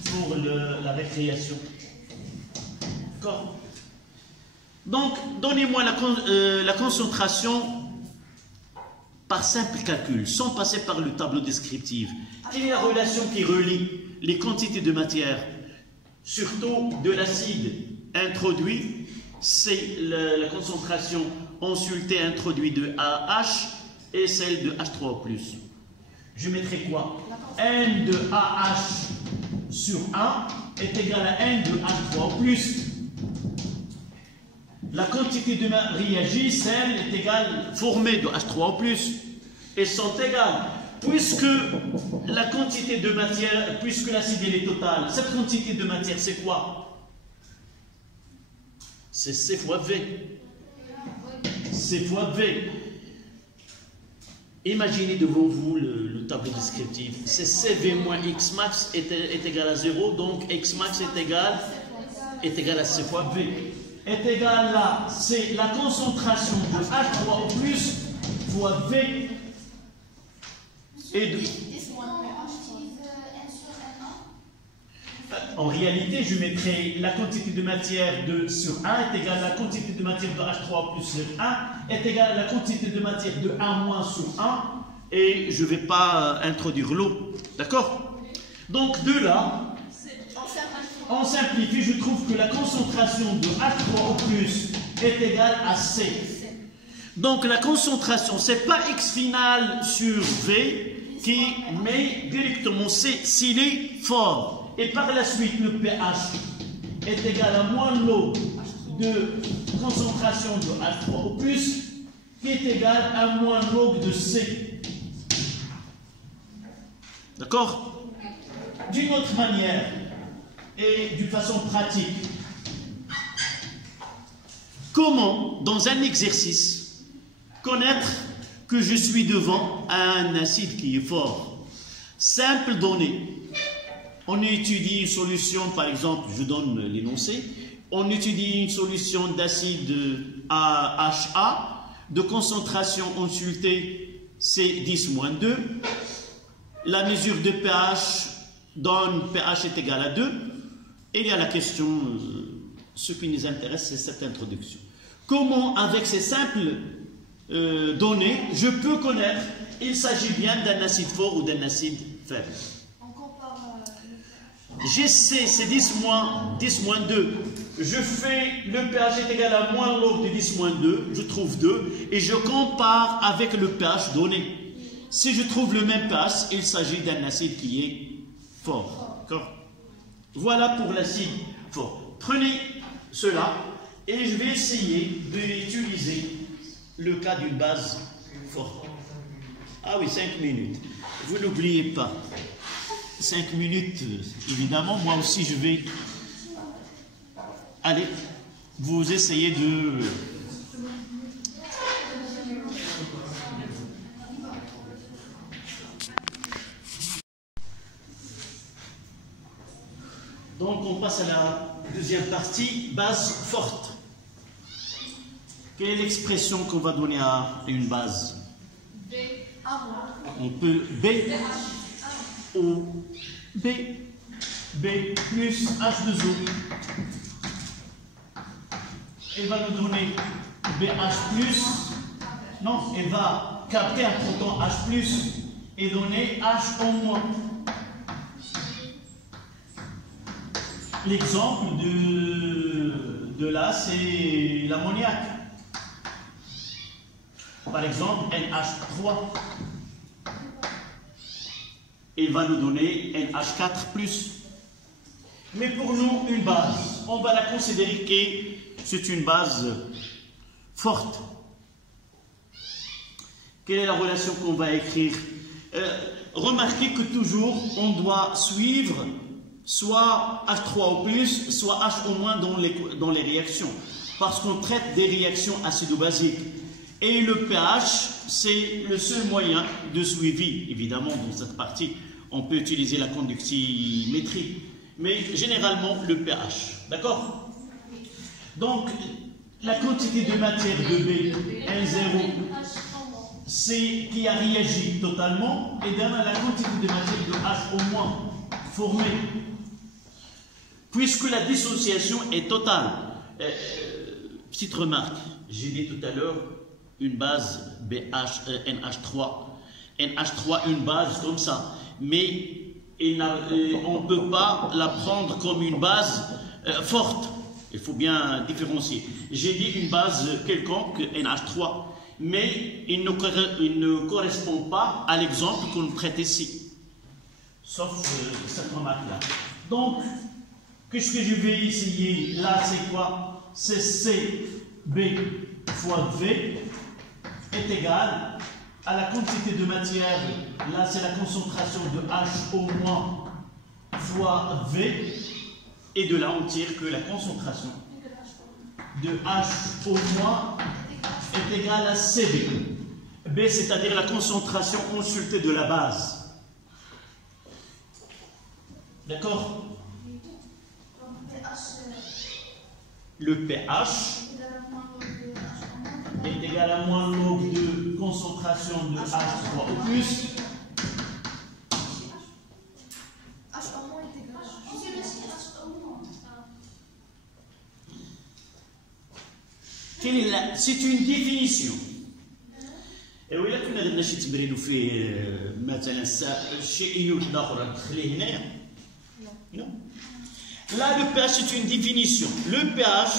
pour la récréation. D'accord? Donc, donnez-moi la concentration par simple calcul, sans passer par le tableau descriptif. Quelle est la relation qui relie les quantités de matière, surtout de l'acide introduit, c'est la concentration ensultée introduite de AH et celle de H3+. Je mettrai quoi? N de AH sur 1 est égal à N de H3+. La quantité de réagis, celle est égale, formée de H3+, et sont égales. Puisque la quantité de matière, puisque l'acide est total, cette quantité de matière, c'est quoi? C'est C fois V. C fois V. Imaginez devant vous le tableau descriptif. C'est CV moins X max est égal à 0, donc X max est égal à C fois V. Est égal à, c'est la concentration de H3 au plus fois V et de... En réalité, je mettrai la quantité de matière de sur 1 est égale à la quantité de matière de H3 plus sur 1 est égale à la quantité de matière de 1 moins sur 1 et je ne vais pas introduire l'eau. D'accord? Donc de là, on simplifie, je trouve que la concentration de H3O plus est égale à C. Donc la concentration, ce n'est pas X final sur V qui met directement C s'il est fort. Et par la suite, le pH est égal à moins l'eau de concentration de H3O plus qui est égal à moins log de C. D'accord? D'une autre manière et d'une façon pratique, comment, dans un exercice, connaître que je suis devant un acide qui est fort? Simple donnée. On étudie une solution, par exemple, je donne l'énoncé, on étudie une solution d'acide AHA de concentration consultée c'est 10-2. La mesure de pH donne pH est égal à 2. Et il y a la question, ce qui nous intéresse, c'est cette introduction. Comment, avec ces simples données, je peux connaître il s'agit bien d'un acide fort ou d'un acide faible? GC, c'est 10-2. Je fais le pH est égal à moins log de 10-2, je trouve 2, et je compare avec le pH donné. Si je trouve le même pH, il s'agit d'un acide qui est fort. Voilà pour l'acide fort. Prenez cela, et je vais essayer d'utiliser le cas d'une base forte. Ah oui, 5 minutes. Vous n'oubliez pas. 5 minutes, évidemment, moi aussi je vais... Allez, vous essayez de... Donc on passe à la deuxième partie, base forte. Quelle est l'expression qu'on va donner à une base? On peut B, O, B plus H2O. Elle va nous donner BH plus. Non, elle va capter un proton H plus et donner H en moins. L'exemple de là, c'est l'ammoniac. Par exemple, NH3. Il va nous donner NH4+. Mais pour nous, une base, on va la considérer que c'est une base forte. Quelle est la relation qu'on va écrire? Remarquez que toujours, on doit suivre soit H3O+, soit H- dans les réactions. Parce qu'on traite des réactions acido-basiques. Et le pH, c'est le seul moyen de suivi. Évidemment, dans cette partie, on peut utiliser la conductimétrie. Mais généralement, le pH. D'accord? Donc, la quantité de matière de B, N0, c'est qui a réagi totalement, et dans la quantité de matière de H au moins formée. Puisque la dissociation est totale. Petite remarque, j'ai dit tout à l'heure, une base NH3. NH3, une base comme ça. Mais on ne peut pas la prendre comme une base forte. Il faut bien différencier. J'ai dit une base quelconque, NH3. Mais il ne correspond pas à l'exemple qu'on traite ici. Sauf cette remarque-là. Donc, qu'est-ce que je vais essayer? Là, c'est quoi? C'est CB fois V est égal à la quantité de matière, là c'est la concentration de H au moins fois V, et de là on tire que la concentration de H au moins est égale à CB. B, c'est-à-dire la concentration consultée de la base. D'accord? Le pH est égal à moins log de concentration de H3O+. c'est une définition. Et oui, là, كنا درنا شي تمرين فيه مثلا شيء واحد اخر تخليه هنايا. Non. Là, le pH, c'est une définition. Le pH,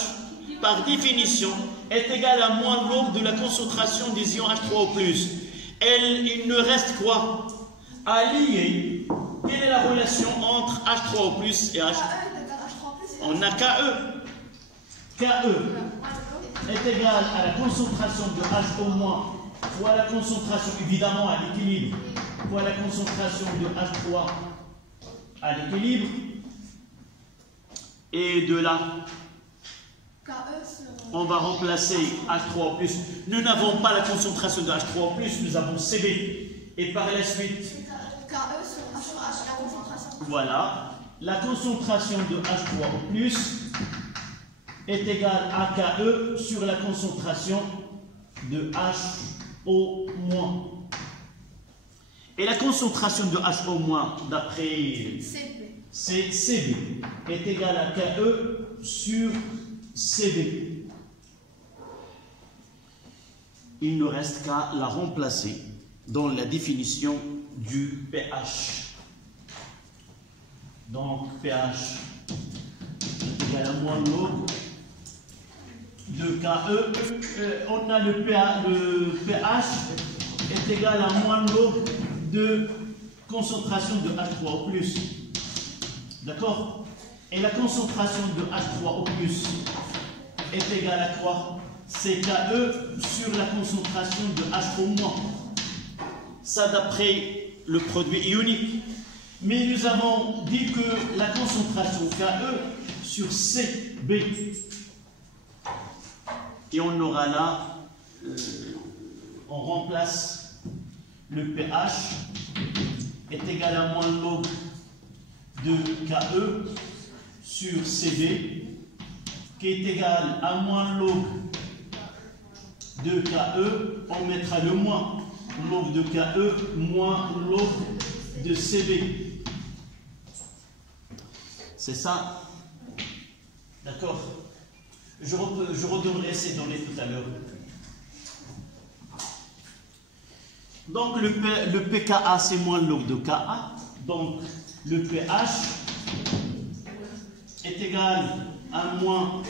par définition, est égal à moins l'aube de la concentration des ions H3O+. Il ne reste quoi? À lier. Quelle est la relation entre H3O+, et H? On a KE. KE est égal à la concentration de HO- fois la concentration, évidemment, à l'équilibre, fois la concentration de H3 à l'équilibre. Et de là, on va remplacer H3O+. Nous n'avons pas la concentration de H3O+, nous avons Cb. Et par la suite, voilà, la concentration de H3O+, est égale à KE sur la concentration de HO-. Et la concentration de HO- d'après CB est égale à KE sur CB. Il ne reste qu'à la remplacer dans la définition du pH. Donc pH est égal à moins l'aube de KE. On a le pH est égal à moins l'aube de concentration de H3O+. D'accord? Et la concentration de H3O+ est égale à quoi? C'est KE sur la concentration de HO-. Ça d'après le produit ionique. Mais nous avons dit que la concentration KE sur CB. Et on aura là, on remplace le pH est égal à moins l'aube de KE sur CB, qui est égal à moins l'aube de KE, on mettra le moins l'aube de KE moins l'aube de CB. C'est ça? D'accord? Je redonnerai ces données tout à l'heure. Donc le pKa c'est moins l'aube de Ka. Donc le pH est égal à moins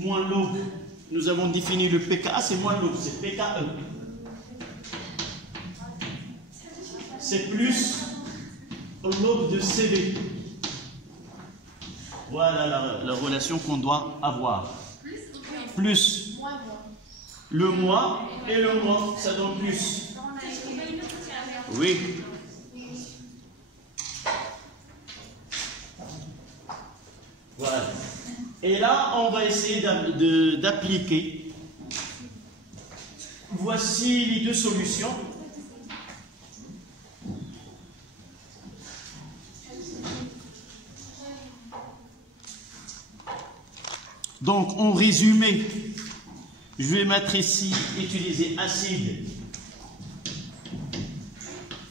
l'aube. Nous avons défini le pKa, c'est moins l'aube, c'est pKe. C'est plus l'aube de CB. Voilà la relation qu'on doit avoir. Plus le moins et le moins, ça donne plus. Oui. Voilà. Et là, on va essayer d'appliquer. Voici les deux solutions. Donc, en résumé, je vais mettre ici, utiliser acide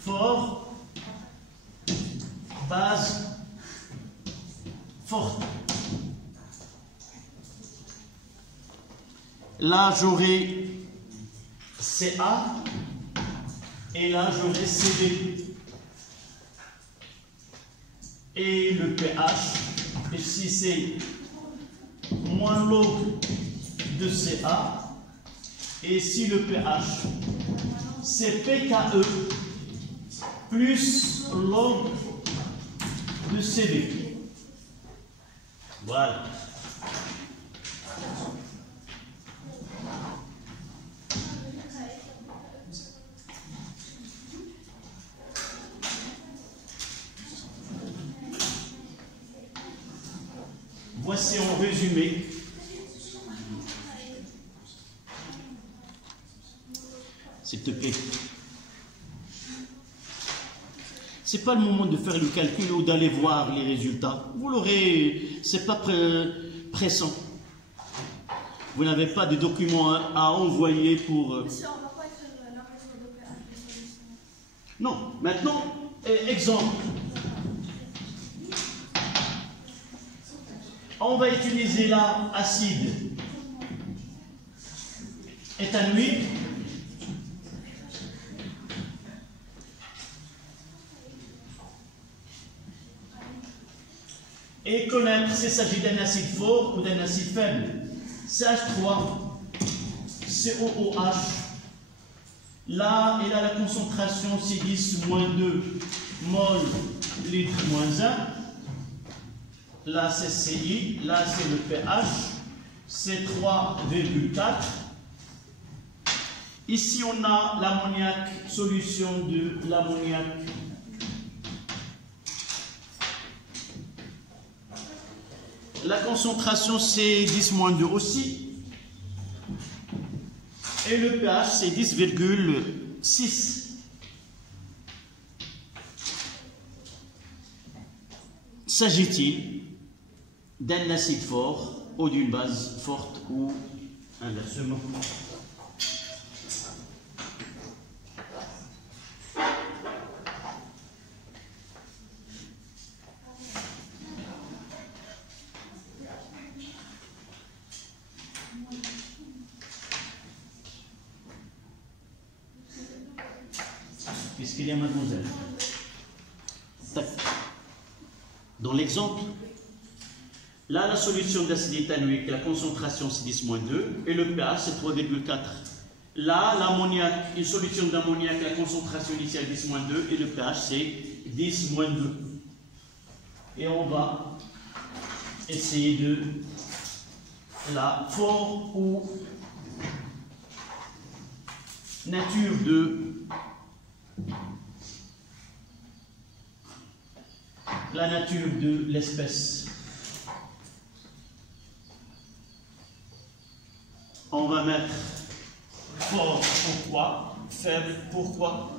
fort, base forte. Là, j'aurai Ca et là, j'aurai Cb. Et le pH, ici, c'est moins l'aube de Ca. Et si le pH, c'est pKe plus l'aube de Cb. Voilà. Voici en résumé s'il te plaît. C'est pas le moment de faire le calcul ou d'aller voir les résultats. Vous l'aurez, c'est pas pressant. Vous n'avez pas de documents à envoyer pour. Monsieur, on va pas écrire la raison de pH. Non. Maintenant, exemple. On va utiliser là acide étanouique et connaître s'il s'agit d'un acide fort ou d'un acide faible. CH3, COOH, là, il a la concentration C10-2 mol litre moins 1. Là, c'est CI, là, c'est le pH, c'est 3,4. Ici, on a l'ammoniac, solution de l'ammoniac. La concentration, c'est 10-2 aussi. Et le pH, c'est 10,6. S'agit-il d'un acide fort ou d'une base forte ou inversement? Qu'est-ce qu'il y a, mademoiselle? Dans l'exemple, là, la solution d'acide éthanoïque, la concentration c'est 10-2 et le pH c'est 3,4. Là, l'ammoniac, une solution d'ammoniac, la concentration initiale 10-2 et le pH c'est 10-2. Et on va essayer de la forme ou nature de la nature de l'espèce. On va mettre fort, pourquoi, faible, pourquoi.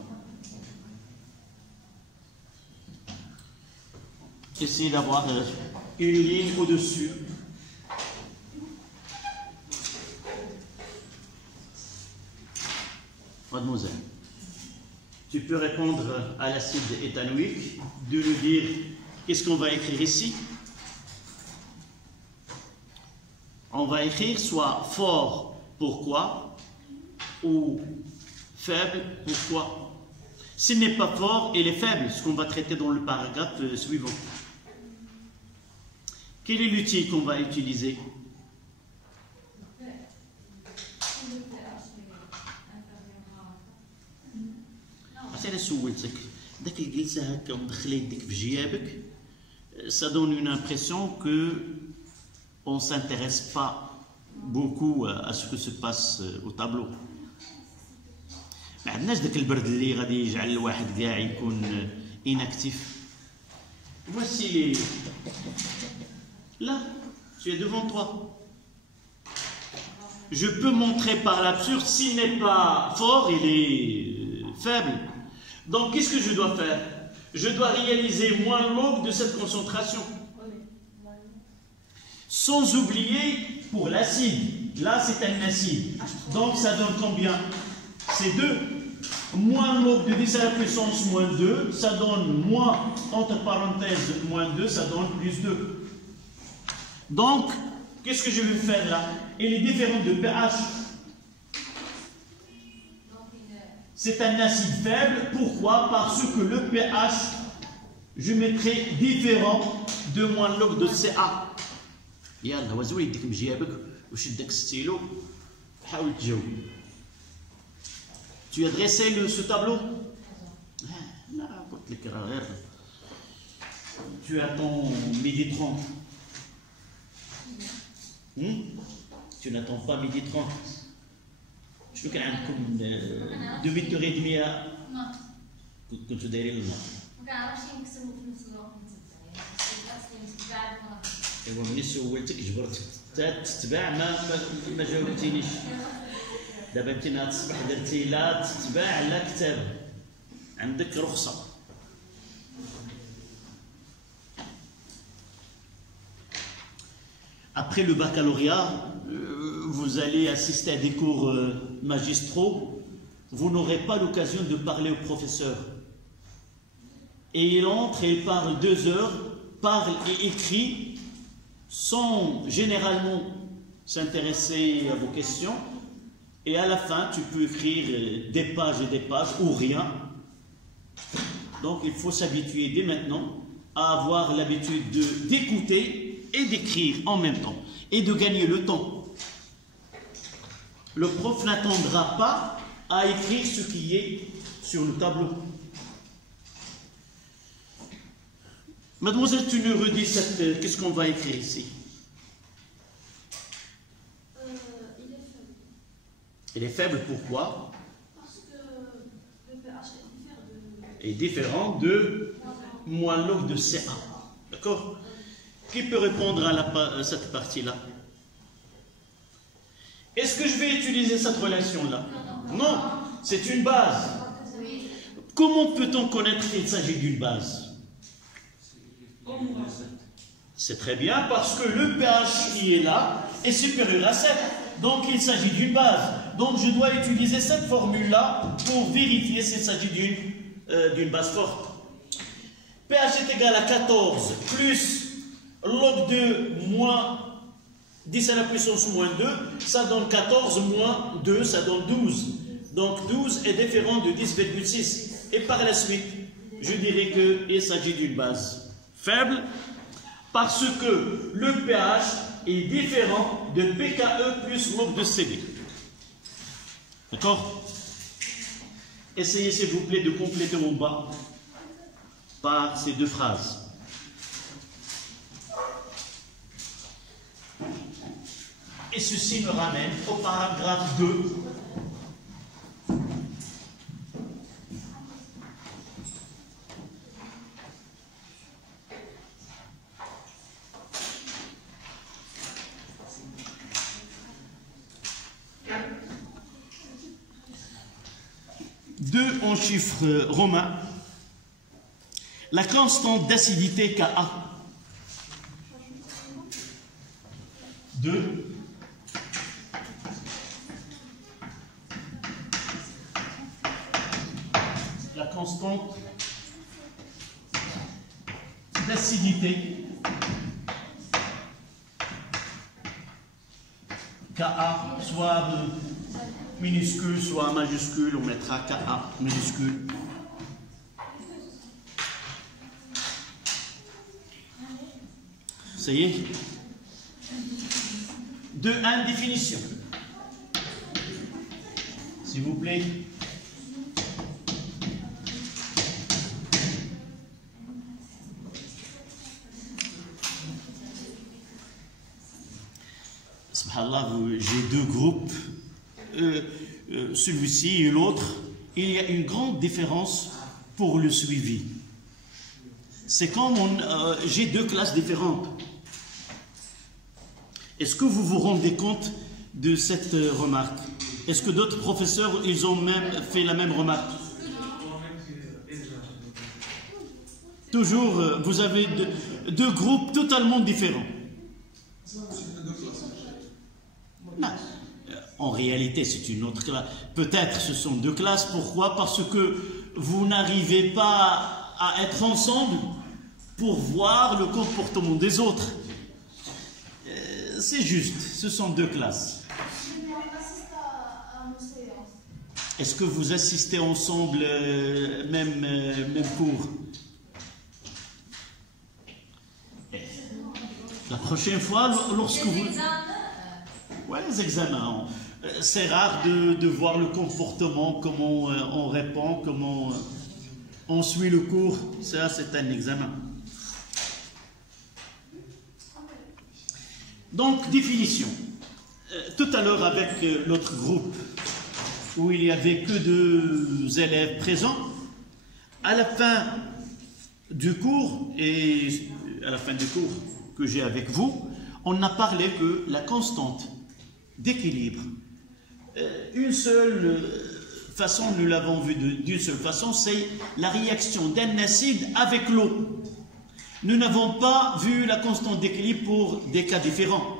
Essayez d'avoir une ligne au-dessus. Mademoiselle, tu peux répondre à l'acide éthanoïque, de nous dire qu'est-ce qu'on va écrire ici. On va écrire soit fort, pourquoi, ou faible, pourquoi. S'il n'est pas fort, il est faible, ce qu'on va traiter dans le paragraphe suivant. Quel est l'outil qu'on va utiliser? Ça donne une impression que on ne s'intéresse pas beaucoup à ce que se passe au tableau. ما عندناش داك البرد اللي غادي يجعل الواحد كاع يكون inactif. Voici les... Là, tu es devant toi. Je peux montrer par l'absurde, s'il n'est pas fort, il est faible. Donc, qu'est-ce que je dois faire? Je dois réaliser moins log de cette concentration. Sans oublier pour l'acide. Là, c'est un acide. Donc, ça donne combien? C'est 2. Moins log de 10 à la puissance moins 2, ça donne moins, entre parenthèses, moins 2, ça donne plus 2. Donc, qu'est-ce que je vais faire là? Il est différent de pH. C'est un acide faible. Pourquoi? Parce que le pH, je mettrai différent de moins log de CA. يلا وزوي يديك بجيابك وشد داك الستيلو حاول تجاوب. Tu as dressé ce tableau? Tu attends 12h30. Tu n'attends pas 12h30. شنو كان عندكم دوميتوري دمية كنتو دايرين لنا؟ ما كنعرفش نكتبو في نفس الوقت. ايوا ملي سولتك جبرتك تتبع ما جاوبتينيش. دابا انت نهار الصباح درتي لا تتبع لا كتاب، عندك رخصة. Après le baccalauréat, vous allez assister à des cours magistraux, vous n'aurez pas l'occasion de parler au professeur. Et il entre et il parle 2 heures, parle et écrit, sans généralement s'intéresser à vos questions. et à la fin, tu peux écrire des pages et des pages ou rien. Donc, il faut s'habituer dès maintenant à avoir l'habitude d'écouter et d'écrire en même temps et de gagner le temps. Le prof n'attendra pas à écrire ce qui est sur le tableau. Mademoiselle, tu nous redis qu'est-ce qu'on va écrire ici? Il est faible. Il est faible, pourquoi? Parce que le pH est différent de moins log de CA. D'accord? Qui peut répondre à cette partie-là? Est-ce que je vais utiliser cette relation-là? Non, c'est une base. Comment peut-on connaître qu'il s'agit d'une base? C'est très bien parce que le pH qui est là est supérieur à 7. Donc il s'agit d'une base. Donc je dois utiliser cette formule-là pour vérifier s'il s'agit d'une base forte. pH est égal à 14 plus log de moins 10 à la puissance moins 2, ça donne 14 moins 2, ça donne 12. Donc 12 est différent de 10,6. Et par la suite, je dirais qu'il s'agit d'une base faible parce que le pH est différent de pKe plus log de Cb. D'accord? Essayez s'il vous plaît de compléter en bas par ces deux phrases. Et ceci me ramène au paragraphe 2. En chiffres romains, la constante d'acidité Ka. 2. La constante d'acidité Ka, soit minuscule, soit majuscule, on mettra Ka minuscule. Ça y est. 2.1 définition. S'il vous plaît. Subhanallah, j'ai deux groupes. Celui-ci et l'autre, il y a une grande différence pour le suivi. C'est comme j'ai deux classes différentes. Est-ce que vous vous rendez compte de cette remarque? Est-ce que d'autres professeurs, ils ont même fait la même remarque? Toujours, vous avez deux groupes totalement différents. Non. En réalité, c'est une autre classe. Peut-être ce sont deux classes. Pourquoi? Parce que vous n'arrivez pas à être ensemble pour voir le comportement des autres. C'est juste, ce sont deux classes. Est-ce que vous assistez ensemble, même cours? La prochaine fois, lorsque vous... Ouais, les examens. C'est rare de voir le comportement, comment on répond, comment on suit le cours. Ça, c'est un examen. Donc, définition. Tout à l'heure, avec l'autre groupe, où il n'y avait que 2 élèves présents, à la fin du cours, et à la fin du cours que j'ai avec vous, on n'a parlé que la constante d'équilibre. Une seule façon, nous l'avons vu d'une seule façon, c'est la réaction d'un acide avec l'eau. Nous n'avons pas vu la constante d'équilibre pour des cas différents.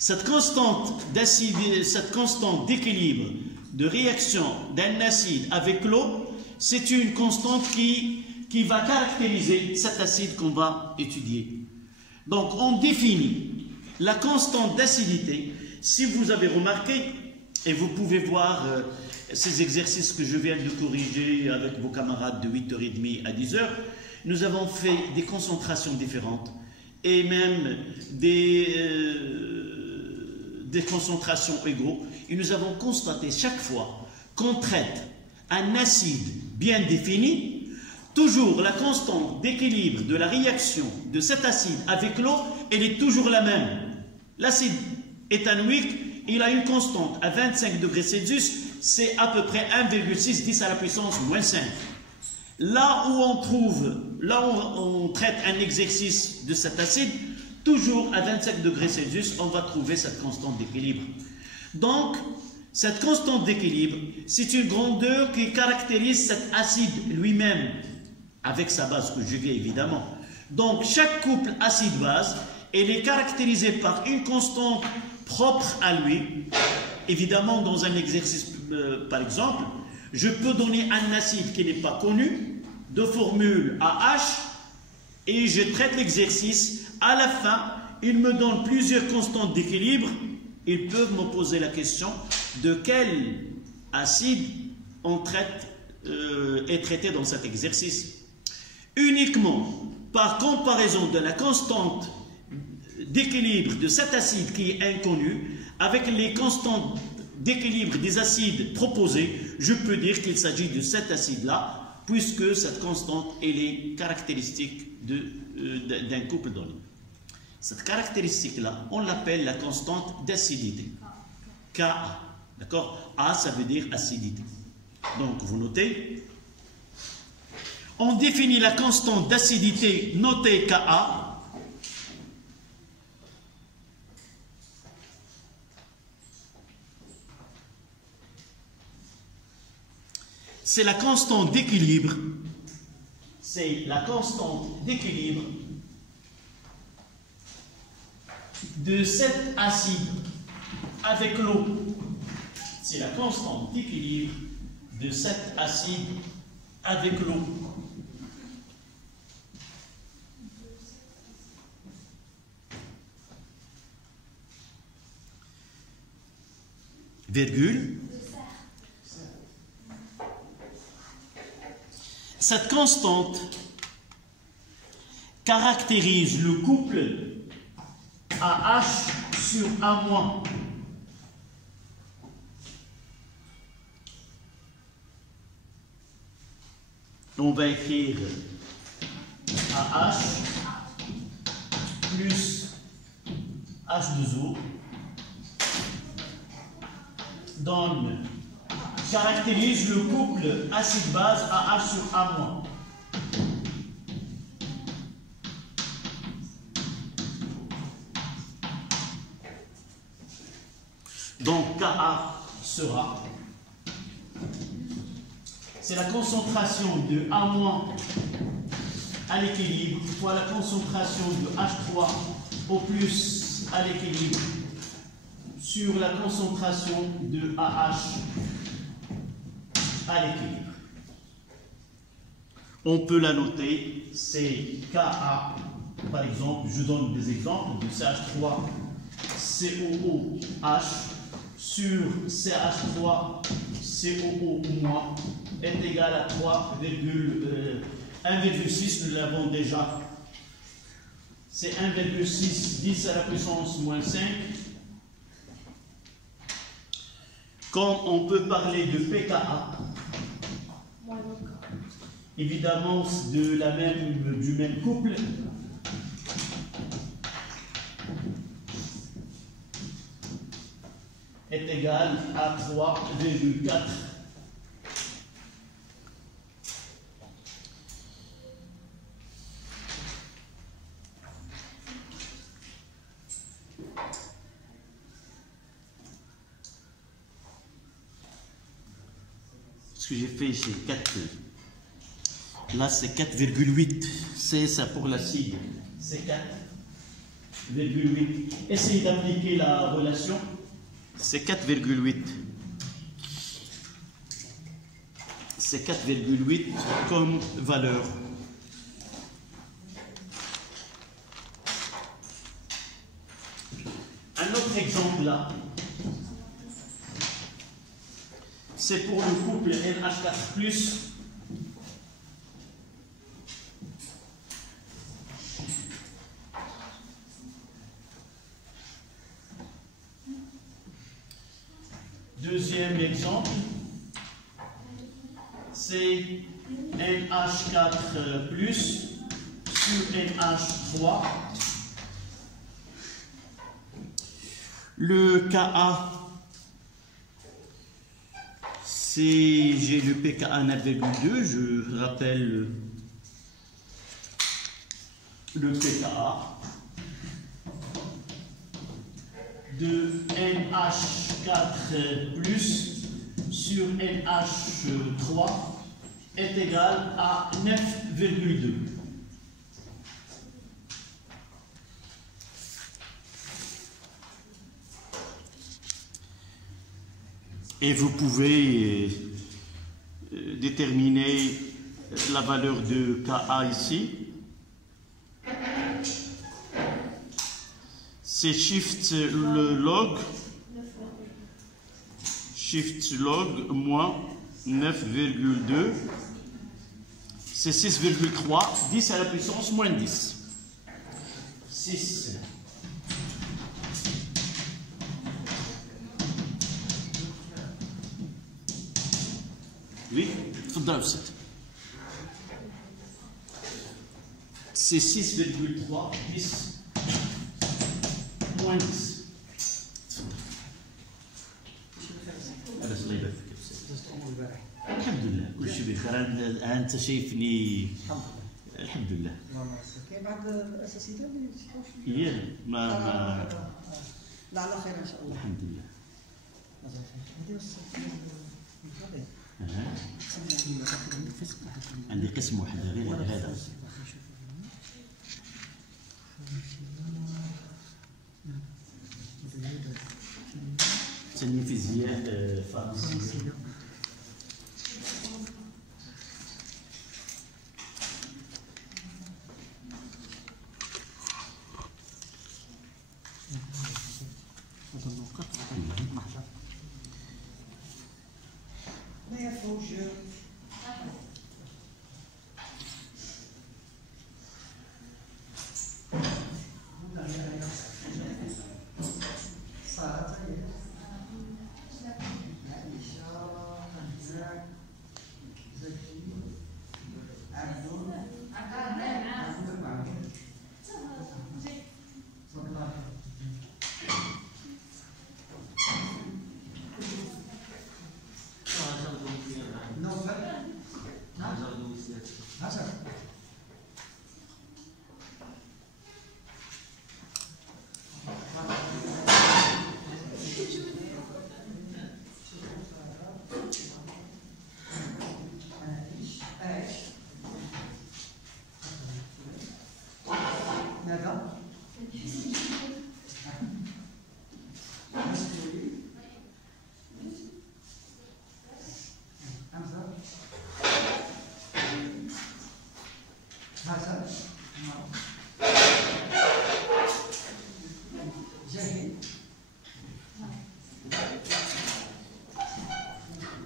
Cette constante d'équilibre de réaction d'un acide avec l'eau, c'est une constante qui va caractériser cet acide qu'on va étudier. Donc on définit la constante d'acidité. Si vous avez remarqué, Et vous pouvez voir ces exercices que je viens de corriger avec vos camarades de 8h30 à 10h. Nous avons fait des concentrations différentes et même des concentrations égaux. Et nous avons constaté chaque fois qu'on traite un acide bien défini, toujours la constante d'équilibre de la réaction de cet acide avec l'eau, elle est toujours la même. L'acide éthanoïque, il a une constante à 25 degrés Celsius, c'est à peu près 1,6 10 à la puissance moins 5. Là où on traite un exercice de cet acide, toujours à 25 degrés Celsius, on va trouver cette constante d'équilibre. Donc, cette constante d'équilibre, c'est une grandeur qui caractérise cet acide lui-même, avec sa base conjuguée évidemment. Donc, chaque couple acide-base, elle est caractérisée par une constante propre à lui. Évidemment, dans un exercice, par exemple, je peux donner un acide qui n'est pas connu, de formule AH, et je traite l'exercice. À la fin, il me donne plusieurs constantes d'équilibre. Ils peuvent me poser la question de quel acide est traité dans cet exercice. Uniquement par comparaison de la constante d'équilibre de cet acide qui est inconnu avec les constantes d'équilibre des acides proposés, je peux dire qu'il s'agit de cet acide-là, puisque cette constante elle est caractéristique d'un couple donné. Cette caractéristique-là, on l'appelle la constante d'acidité. Ka. D'accord? A, ça veut dire acidité. Donc, vous notez. On définit la constante d'acidité notée Ka. C'est la constante d'équilibre. C'est la constante d'équilibre de cet acide avec l'eau. C'est la constante d'équilibre de cet acide avec l'eau. Virgule. Cette constante caractérise le couple AH sur A-. On va écrire AH plus H2O donne, caractérise le couple acide-base AH sur A-. Donc Ka sera, c'est la concentration de A- à l'équilibre fois la concentration de H3 au plus à l'équilibre sur la concentration de AH à l'équilibre. On peut la noter, c'est Ka, par exemple, je donne des exemples de CH3 COOH sur CH3 COO- est égal à 1,6, nous l'avons déjà. C'est 1,6 10 à la puissance moins 5. Comme on peut parler de pKa, évidemment du même couple, est égal à 3,4. Ce que j'ai fait ici, 4. Là, c'est 4,8. C'est ça pour l'acide. C'est 4,8. Essayez d'appliquer la relation. C'est 4,8. C'est 4,8 comme valeur. Un autre exemple là. c'est pour le couple NH4+. Deuxième exemple, c'est NH4+ sur NH3. Le Ka, c'est, j'ai le pKa 9,2, je rappelle le pKa de NH4+ sur NH3 est égal à 9,2. Et vous pouvez déterminer la valeur de Ka ici. C'est shift le log, shift log moins 9,2, c'est 6,3, 10 à la puissance moins 10. 6. Oui, c'est 6,3, 10. moins 10. علاش الله يبارك فيك الحمد لله كل شيء بخير. انت شايفني الحمد لله. كاين بعض الاساسيات اللي تشوف هي ما لا على خير ان شاء الله. الحمد لله. عندي قسم واحد غير هذا. ثاني فيزياء فرنسية.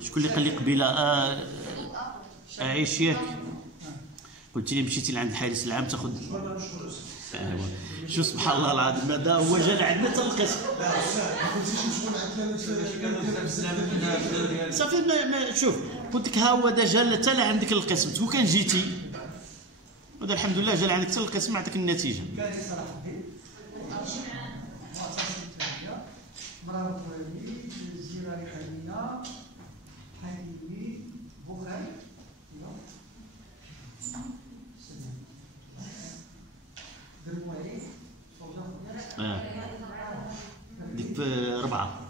شكون اللي قال لي قبيله عيش ياك قلت لي مشيتي لعند الحارس العام تاخذ شو سبحان الله العظيم هذا هو جا لعندنا حتى القسم صافي ما شوف قلت لك ها هو دا جا حتى لعندك القسم كون كان جيتي هذا الحمد لله جا لعندك حتى القسم عطاك النتيجه. ديك 4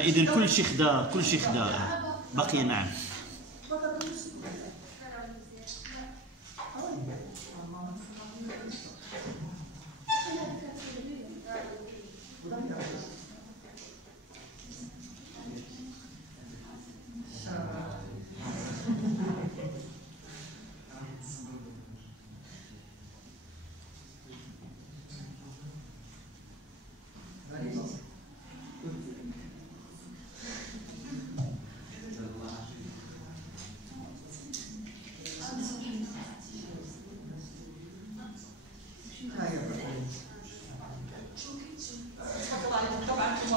إذن كل شيء خدا باقي. نعم ها هي تبارك الله عليكم. طبعا انتم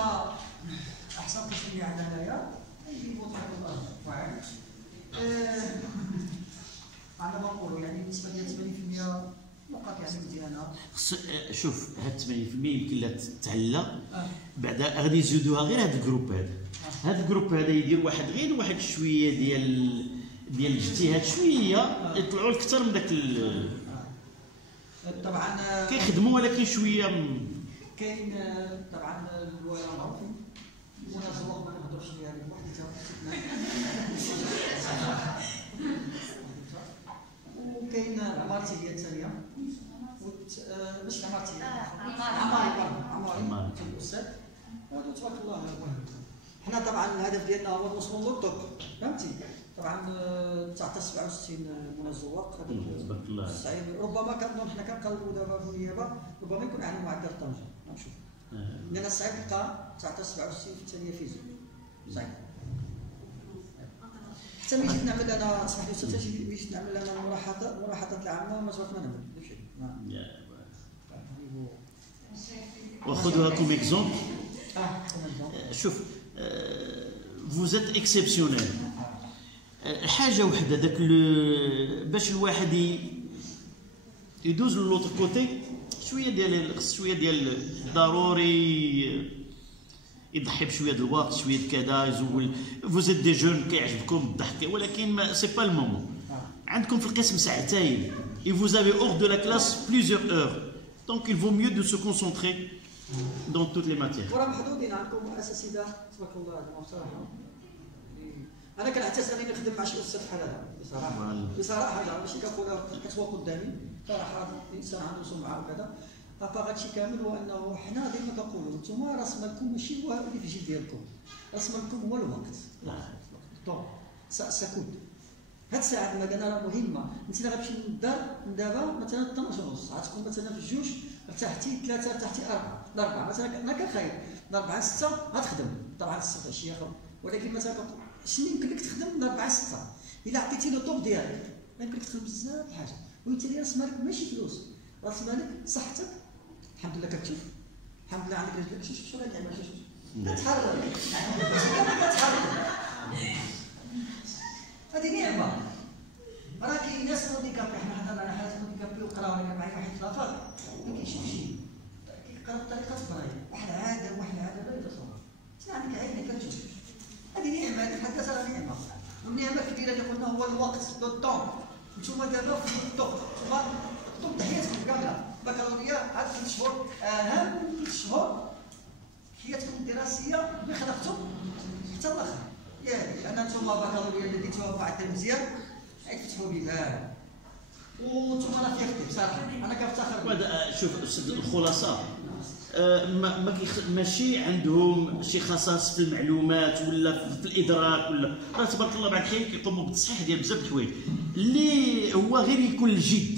احسن قسم اللي عندنا هنايا يجيبوا تبارك الله واعر. على ما نقولوا يعني بالنسبه لي 80% نقاط يعني مزيانه. شوف هاد 80% يمكن لا تعلى بعدا غادي يزيدوها غير هاد الجروب هذا. هاد الجروب هذا يدير واحد شويه ديال الاجتهاد شويه يطلعوا اكثر من داك طبعا كيخدموا ولكن شويه كاين طبعا الولاء معروفين المنظمه ما نهضرش عليها وكاين العمارتي هي الثانيه مش العمارتي عماري الاستاذ هادو تبارك الله مهم. حنا طبعا الهدف ديالنا هو الوصول للطب فهمتي. طبعا 1967 منظمه تبارك الله ربما كنظن حنا كنقلبوا دابا في النيابه ربما يكون عندنا معدل طنجه نشوف لان الصعيب بقى 1967 في الثانيه فيزيك صعيب حتى ملي جيت نعمل انا اسمح لي حتى ملي جيت نعمل انا الملاحظات العامه ما جربت ما نعمل داكشي وخذوها كوم اكزومبل. شوف vous êtes exceptionnel. حاجه وحده داك باش الواحد يدوز للوتر كوتي شويه ديال ضروري يضحي بشويه ديال الوقت شويه كذا يزول. فوزيت دي جون كيعجبكم الضحك ولكن سي با المومون. عندكم في القسم ساعتين et vous avez hors de la classe plusieurs heures donc il vaut mieux de se concentrer dans toutes les matières. وراه محدودين عندكم اساتذه تبارك الله بصراحه. انا كنعتز انني نخدم مع شي استاذ بحال هذا بصراحه ماشي كنقولها كتوا قدامي صراحه الانسان عنده سمعه وكذا. ابا هادشي كامل هو انه حنا ديما كنقولوا نتوما راس مالكم ماشي هو اللي في الجيب ديالكم، راس مالكم هو الوقت. دونك سكوت هاد الساعه المكانه راه مهمه. انت الا غتمشي للدار من دابا مثلا 12:30 غتكون مثلا في الجوج ارتحتي 3 ارتحتي 4 مثلا انا كنخايب 4 6 غتخدم. طبعا 6 العشيه ولكن مثلا شنو يمكن لك تخدم من 4 6 الا عطيتي له طوب ديالك يمكن لك تخدم بزاف الحاجه. وبالتالي راس مالك ماشي فلوس، راس مالك صحتك. الحمد لله كتشوف الحمد لله عندك رجلك شوف غادي نعمل شوف كتحرك كتحرك هذه نعمه. راه كاين ناس هانديكابي حنا حضرنا على حالات هانديكابي وقراو انا معايا واحد الافاق ما كيشوفش كيقرا بطريقه البرايه واحد العاده لا يتصور. انت عندك عينك كتشوف هذه نعمه هذه حتى راه نعمه. والنعمه الكبيره اللي قلنا هو الوقت لو طون. نتوما دابا في الطب الطب حياتكم كامله بكالوريا عاد 3 شهور اهم 3 شهور حياتكم الدراسيه اللي خلقتم حتى الاخر ياك. انا نتوما بكالوريا اللي ديتوها معدل مزيان غيتفتحوا لي الباب وانتم راه فيختي بصراحه انا كنفتخر. شوف استاذ الخلاصه ماشي عندهم شي خصائص في المعلومات ولا في الادراك ولا راه تبارك الله بعد الحين كيقوموا بالتصحيح ديال بزاف د الحوايج اللي هو غير يكون الجد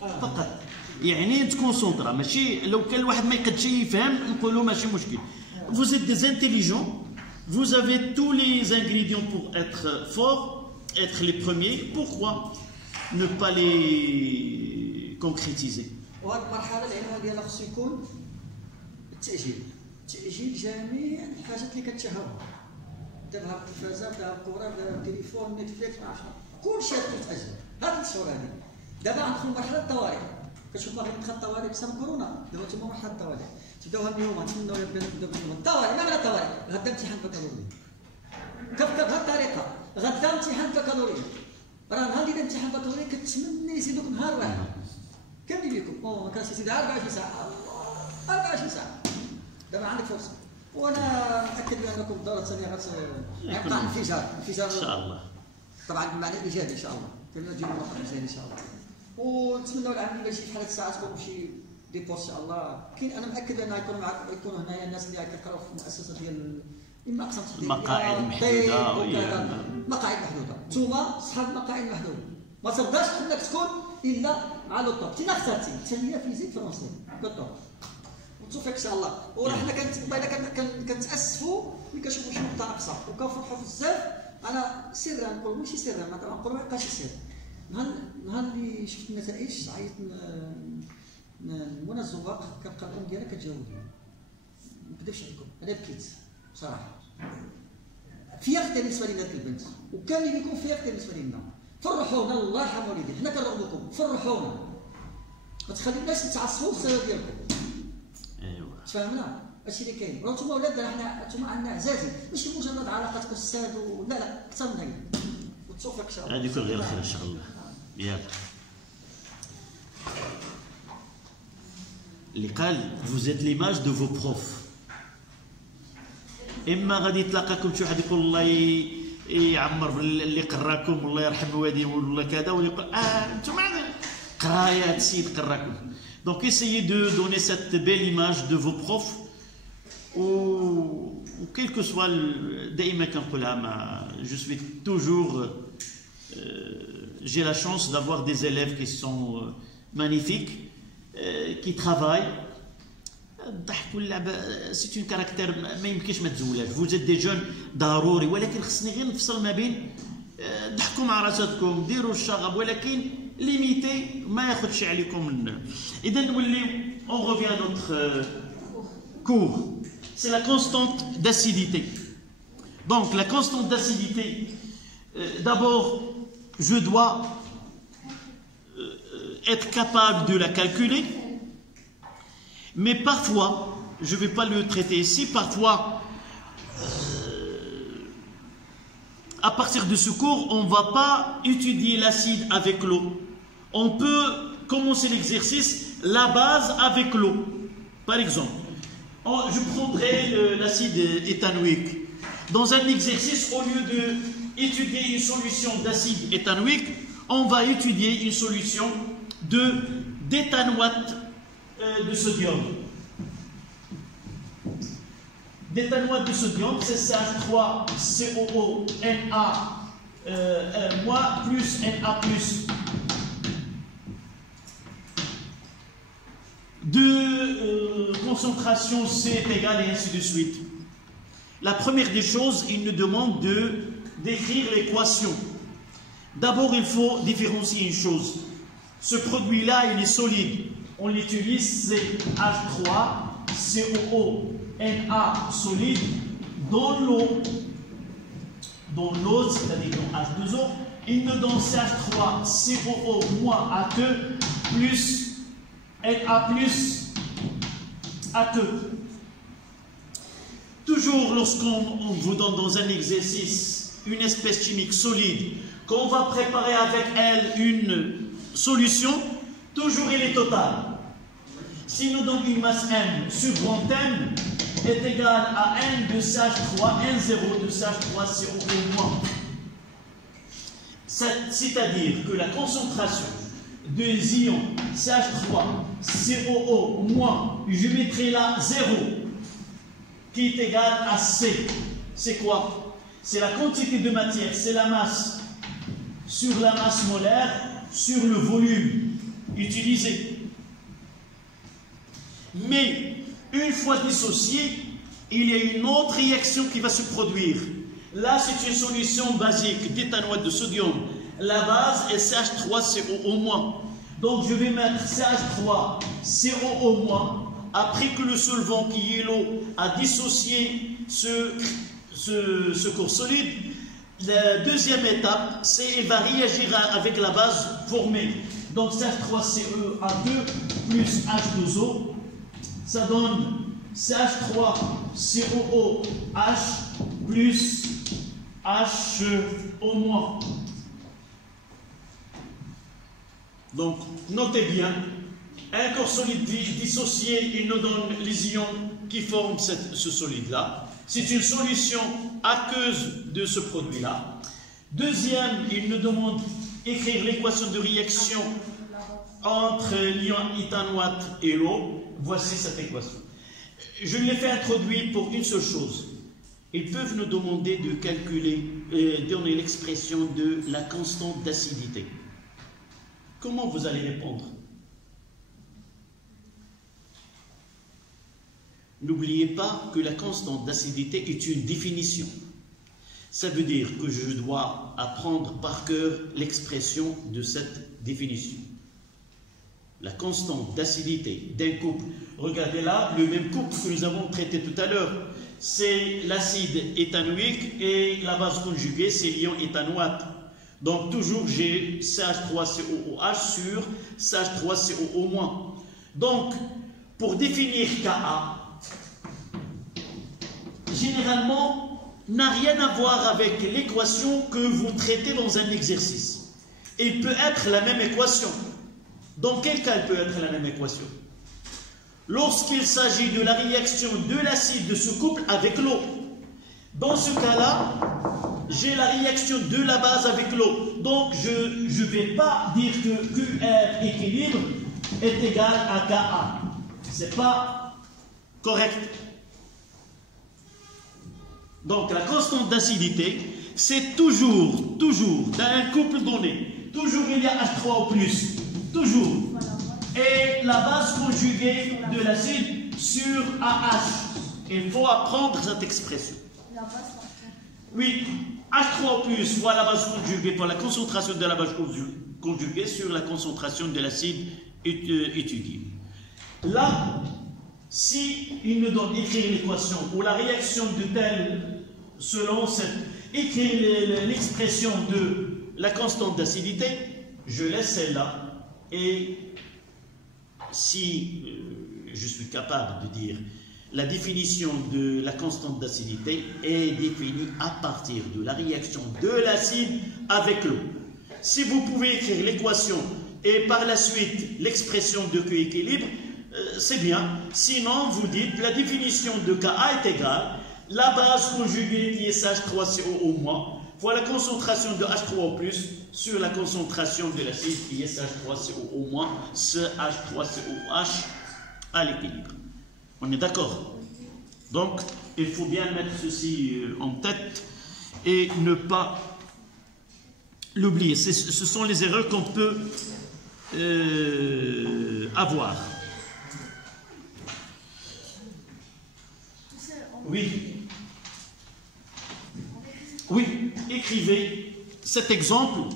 فقط. يعني تكونسونطرا ماشي لو كان الواحد ما يقدش يفهم نقولوا ماشي مشكل. vous êtes des intelligents, vous avez tous les ingrédients pour être fort, être les premiers. Pourquoi ne pas les concrétiser? وهذه المرحله العلميه ديالها خصو يكون تأجيل جميع الحاجات اللي كتشهرها. دابا التلفازات دابا الكره دابا التليفون نتفليكس ما عرفتش كلشي غيتأجل. هاد الشهور هادي دابا غندخلوا مرحله الطوارئ. كتشوف باغي ندخل الطوارئ بسبب كورونا. دابا نتوما مرحله الطوارئ تبداوها اليوم نتمنوا يبداو الطوارئ. ما بلا الطوارئ غدا امتحان بكالوريا بهذه الطريقه. غدا امتحان بكالوريا راه نهار اللي امتحان بكالوريا كتمنى يزيدوك نهار واحد كامل بكم. ما كانش يزيد 24 ساعه 24 ساعه. دابا عندك فرصه وانا متاكد بانكم الدوره الثانيه غتبقى انفجار ان شاء الله. طبعا بالمعنى الايجابي ان شاء الله كلنا نجيبوا موقف مزيان ان شاء الله. ونتمنوا العام اللي شي حاله الساعه تكون شي دي بوست ان شاء الله. كاين انا متاكد ان يكونوا هنايا الناس اللي كيقراو في المؤسسه ديال اما اقسام المقاعد محدوده مقاعد محدوده. نتوما صحاب المقاعد المحدوده ما ترضاش انك تكون الا مع لو طوب. انت اخترتي الثانيه فيزيك فرونسي كطوب وتوفيق ان شاء الله. وراه حنا كنتاسفوا ملي كنشوفوا شي نقطه ناقصه وكنفرحوا بزاف. انا سرا نقول ماشي سرا ما نقول ما يبقاش سر. نهار اللي شفت النتائج عيطت وانا الزواق كنبقى الام ديالها كتجاوبني ما نكذبش عليكم انا بكيت بصراحه فياقتي بالنسبه لنا ديك البنت وكاملين يكون فياقتي بالنسبه لنا فرحونا الله يرحم والديك حنا كنرغبوكم فرحونا ما تخليوناش نتعصبوا بسبب ديالكم ايوا تفهمنا هادشي اللي كاين راه نتوما ولادنا حنا نتوما عندنا عزازي ماشي مجرد علاقه استاذ لا لا اكثر من هكا والتوفيق ان شاء الله غادي يكون غير خير ان شاء الله ياك اللي قال vous êtes l'image de vos profs اما غادي يتلاقاكم شي واحد يقول الله يعمر اللي قراكم والله يرحم والديهم ولا كذا ويقول انتم قرايه السيد قراكم دونك essayez de donner cette belle image de vos profs ou quel que soit دائما كنقولها ما je suis toujours j'ai la chance d'avoir des élèves qui sont magnifiques qui travaillent الضحك واللعب سي اون كاركتير ما يمكنش ما تزولهاش vous êtes des jeunes ضروري ولكن خصني غير نفصل ما بين ضحكوا مع راساتكم ديروا الشغب ولكن ليميتي ما ياخذش عليكم اذا نوليو on revient à notre cours c'est la constante d'acidité donc la constante d'acidité d'abord je dois être capable de la calculer. Mais parfois, je ne vais pas le traiter ici, parfois, à partir de ce cours, on ne va pas étudier l'acide avec l'eau. On peut commencer l'exercice, la base avec l'eau. Par exemple, je prendrai l'acide éthanoïque. Dans un exercice, au lieu d'étudier une solution d'acide éthanoïque, on va étudier une solution d'éthanoate de sodium. D'éthanoate de sodium, c'est CH3COO Na plus Na plus. Concentration C est égale et ainsi de suite. La première des choses, il nous demande d'écrire l'équation. D'abord, il faut différencier une chose. Ce produit-là, il est solide. On l'utilise, c'est H3COO Na solide dans l'eau. Dans l'eau, c'est-à-dire dans H2O. Il nous donne CH3COO moins A2 plus Na plus A2. Toujours lorsqu'on vous donne dans un exercice une espèce chimique solide, qu'on va préparer avec elle une solution, toujours il est total. Si nous donnons une masse M sur grand M est égale à N de CH3, N0 de CH3COO-. C'est-à-dire que la concentration des ions CH3COO-, je mettrai là 0, qui est égal à C. C'est quoi? C'est la quantité de matière, c'est la masse sur la masse molaire, sur le volume utilisé. Mais une fois dissocié, il y a une autre réaction qui va se produire. Là, c'est une solution basique d'éthanoate de sodium. La base est CH3COO-. Donc, je vais mettre CH3COO-. Après que le solvant qui est l'eau a dissocié ce corps solide, la deuxième étape, c'est qu'il va réagir avec la base formée. Donc CH3CE2 plus H2O, ça donne CH3COOH plus HO-. Donc notez bien, un corps solide dissocié, il nous donne les ions qui forment ce solide-là. C'est une solution aqueuse de ce produit-là. Deuxième, il nous demande d'écrire l'équation de réaction entre l'ion éthanoate et l'eau. Voici cette équation. Je l'ai fait introduire pour une seule chose. Ils peuvent nous demander de calculer, donner l'expression de la constante d'acidité. Comment vous allez répondre? N'oubliez pas que la constante d'acidité est une définition. Ça veut dire que je dois apprendre par cœur l'expression de cette définition. la constante d'acidité d'un couple. Regardez là, le même couple que nous avons traité tout à l'heure. C'est l'acide éthanoïque et la base conjuguée, c'est l'ion éthanoate. Donc toujours j'ai CH3COOH sur CH3COO-. Donc, pour définir Ka, généralement, n'a rien à voir avec l'équation que vous traitez dans un exercice. Il peut être la même équation. Dans quel cas il peut être la même équation? Lorsqu'il s'agit de la réaction de l'acide de ce couple avec l'eau. Dans ce cas-là, j'ai la réaction de la base avec l'eau. Donc, je ne vais pas dire que QR équilibre est égal à Ka. Ce n'est pas correct. Donc, la constante d'acidité, c'est toujours, dans un couple donné, toujours il y a H3 au plus. Toujours. Et la base conjuguée de l'acide sur AH. Il faut apprendre cette expression. Oui, H3 plus fois la base conjuguée pour la concentration de la base conjuguée sur la concentration de l'acide étudié. Là, si il nous donne écrire l'équation ou la réaction de telle, selon cette, écrire l'expression de la constante d'acidité, je laisse celle-là. Et si je suis capable de dire la définition de la constante d'acidité est définie à partir de la réaction de l'acide avec l'eau. Si vous pouvez écrire l'équation et par la suite l'expression de Q équilibre, c'est bien. Sinon, vous dites la définition de Ka est égale la base conjuguée qui est CH3COO- fois la concentration de H3O+, sur la concentration de l'acide qui est CH3COO-, ce H3COH à l'équilibre. On est d'accord? Donc, il faut bien mettre ceci en tête et ne pas l'oublier. Ce sont les erreurs qu'on peut avoir. Oui. Oui, écrivez cet exemple.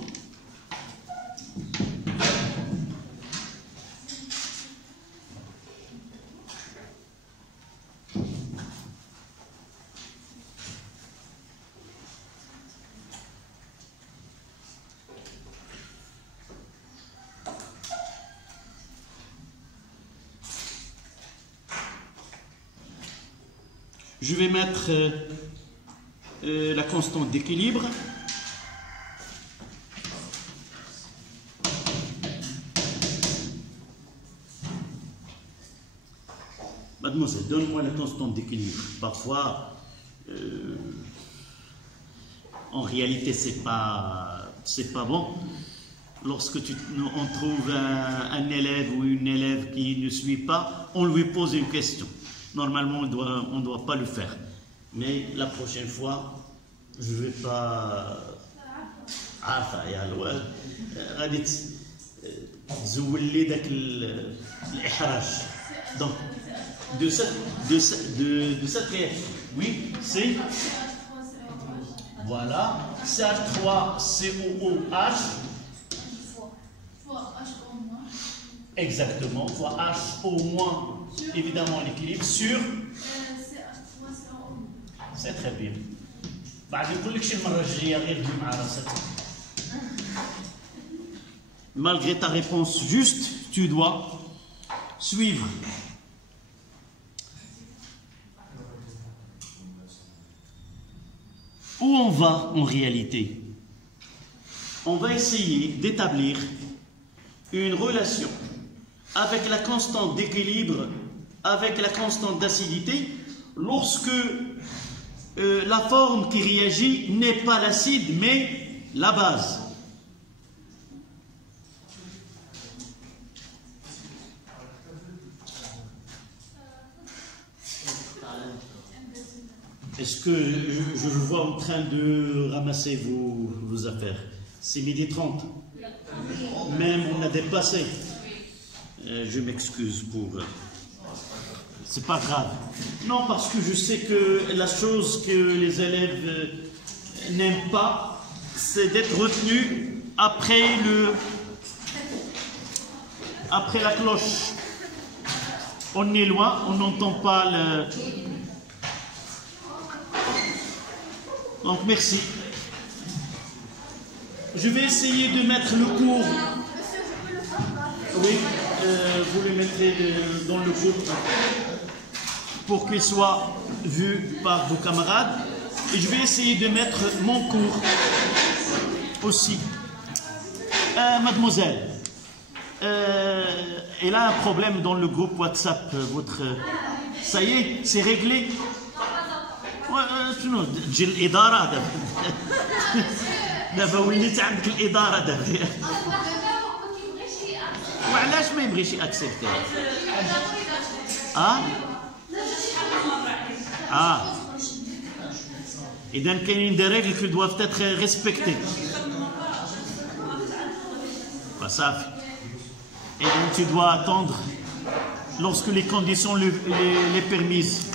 Je vais mettre la constante d'équilibre. Mademoiselle, donne-moi la constante d'équilibre. Parfois, en réalité, c'est pas bon. Lorsque on trouve un élève ou une élève qui ne suit pas, on lui pose une question. Normalement, on ne doit pas le faire. Mais la prochaine fois, je ne vais pas... Donc, de cette réaction, oui, c'est... Voilà, CH3COOH. Exactement, fois H au moins, évidemment l'équilibre sur... C'est très bien. Malgré ta réponse juste, tu dois suivre. Où on va en réalité? On va essayer d'établir une relation avec la constante d'équilibre, avec la constante d'acidité, lorsque la forme qui réagit n'est pas l'acide, mais la base. Est-ce que je vous vois en train de ramasser vos affaires? C'est 12h30. Même on a dépassé. Je m'excuse pour... C'est pas grave. Non, parce que je sais que la chose que les élèves n'aiment pas, c'est d'être retenus après après la cloche, on est loin, on n'entend pas le... Donc merci. Je vais essayer de mettre le cours. Oui, vous le mettrez dans le groupe pour qu'il soit vu par vos camarades. Et je vais essayer de mettre mon cours aussi. Mademoiselle, elle a un problème dans le groupe WhatsApp. Ça y est, c'est réglé. شنو تجي الإدارة دابا وليت عندك الإدارة دابا. وعلاش ما يبغيش يأكسبتي؟ إذا كاينين des règles qui doivent être respectées. صافي. Et donc tu dois attendre lorsque les conditions les permisent.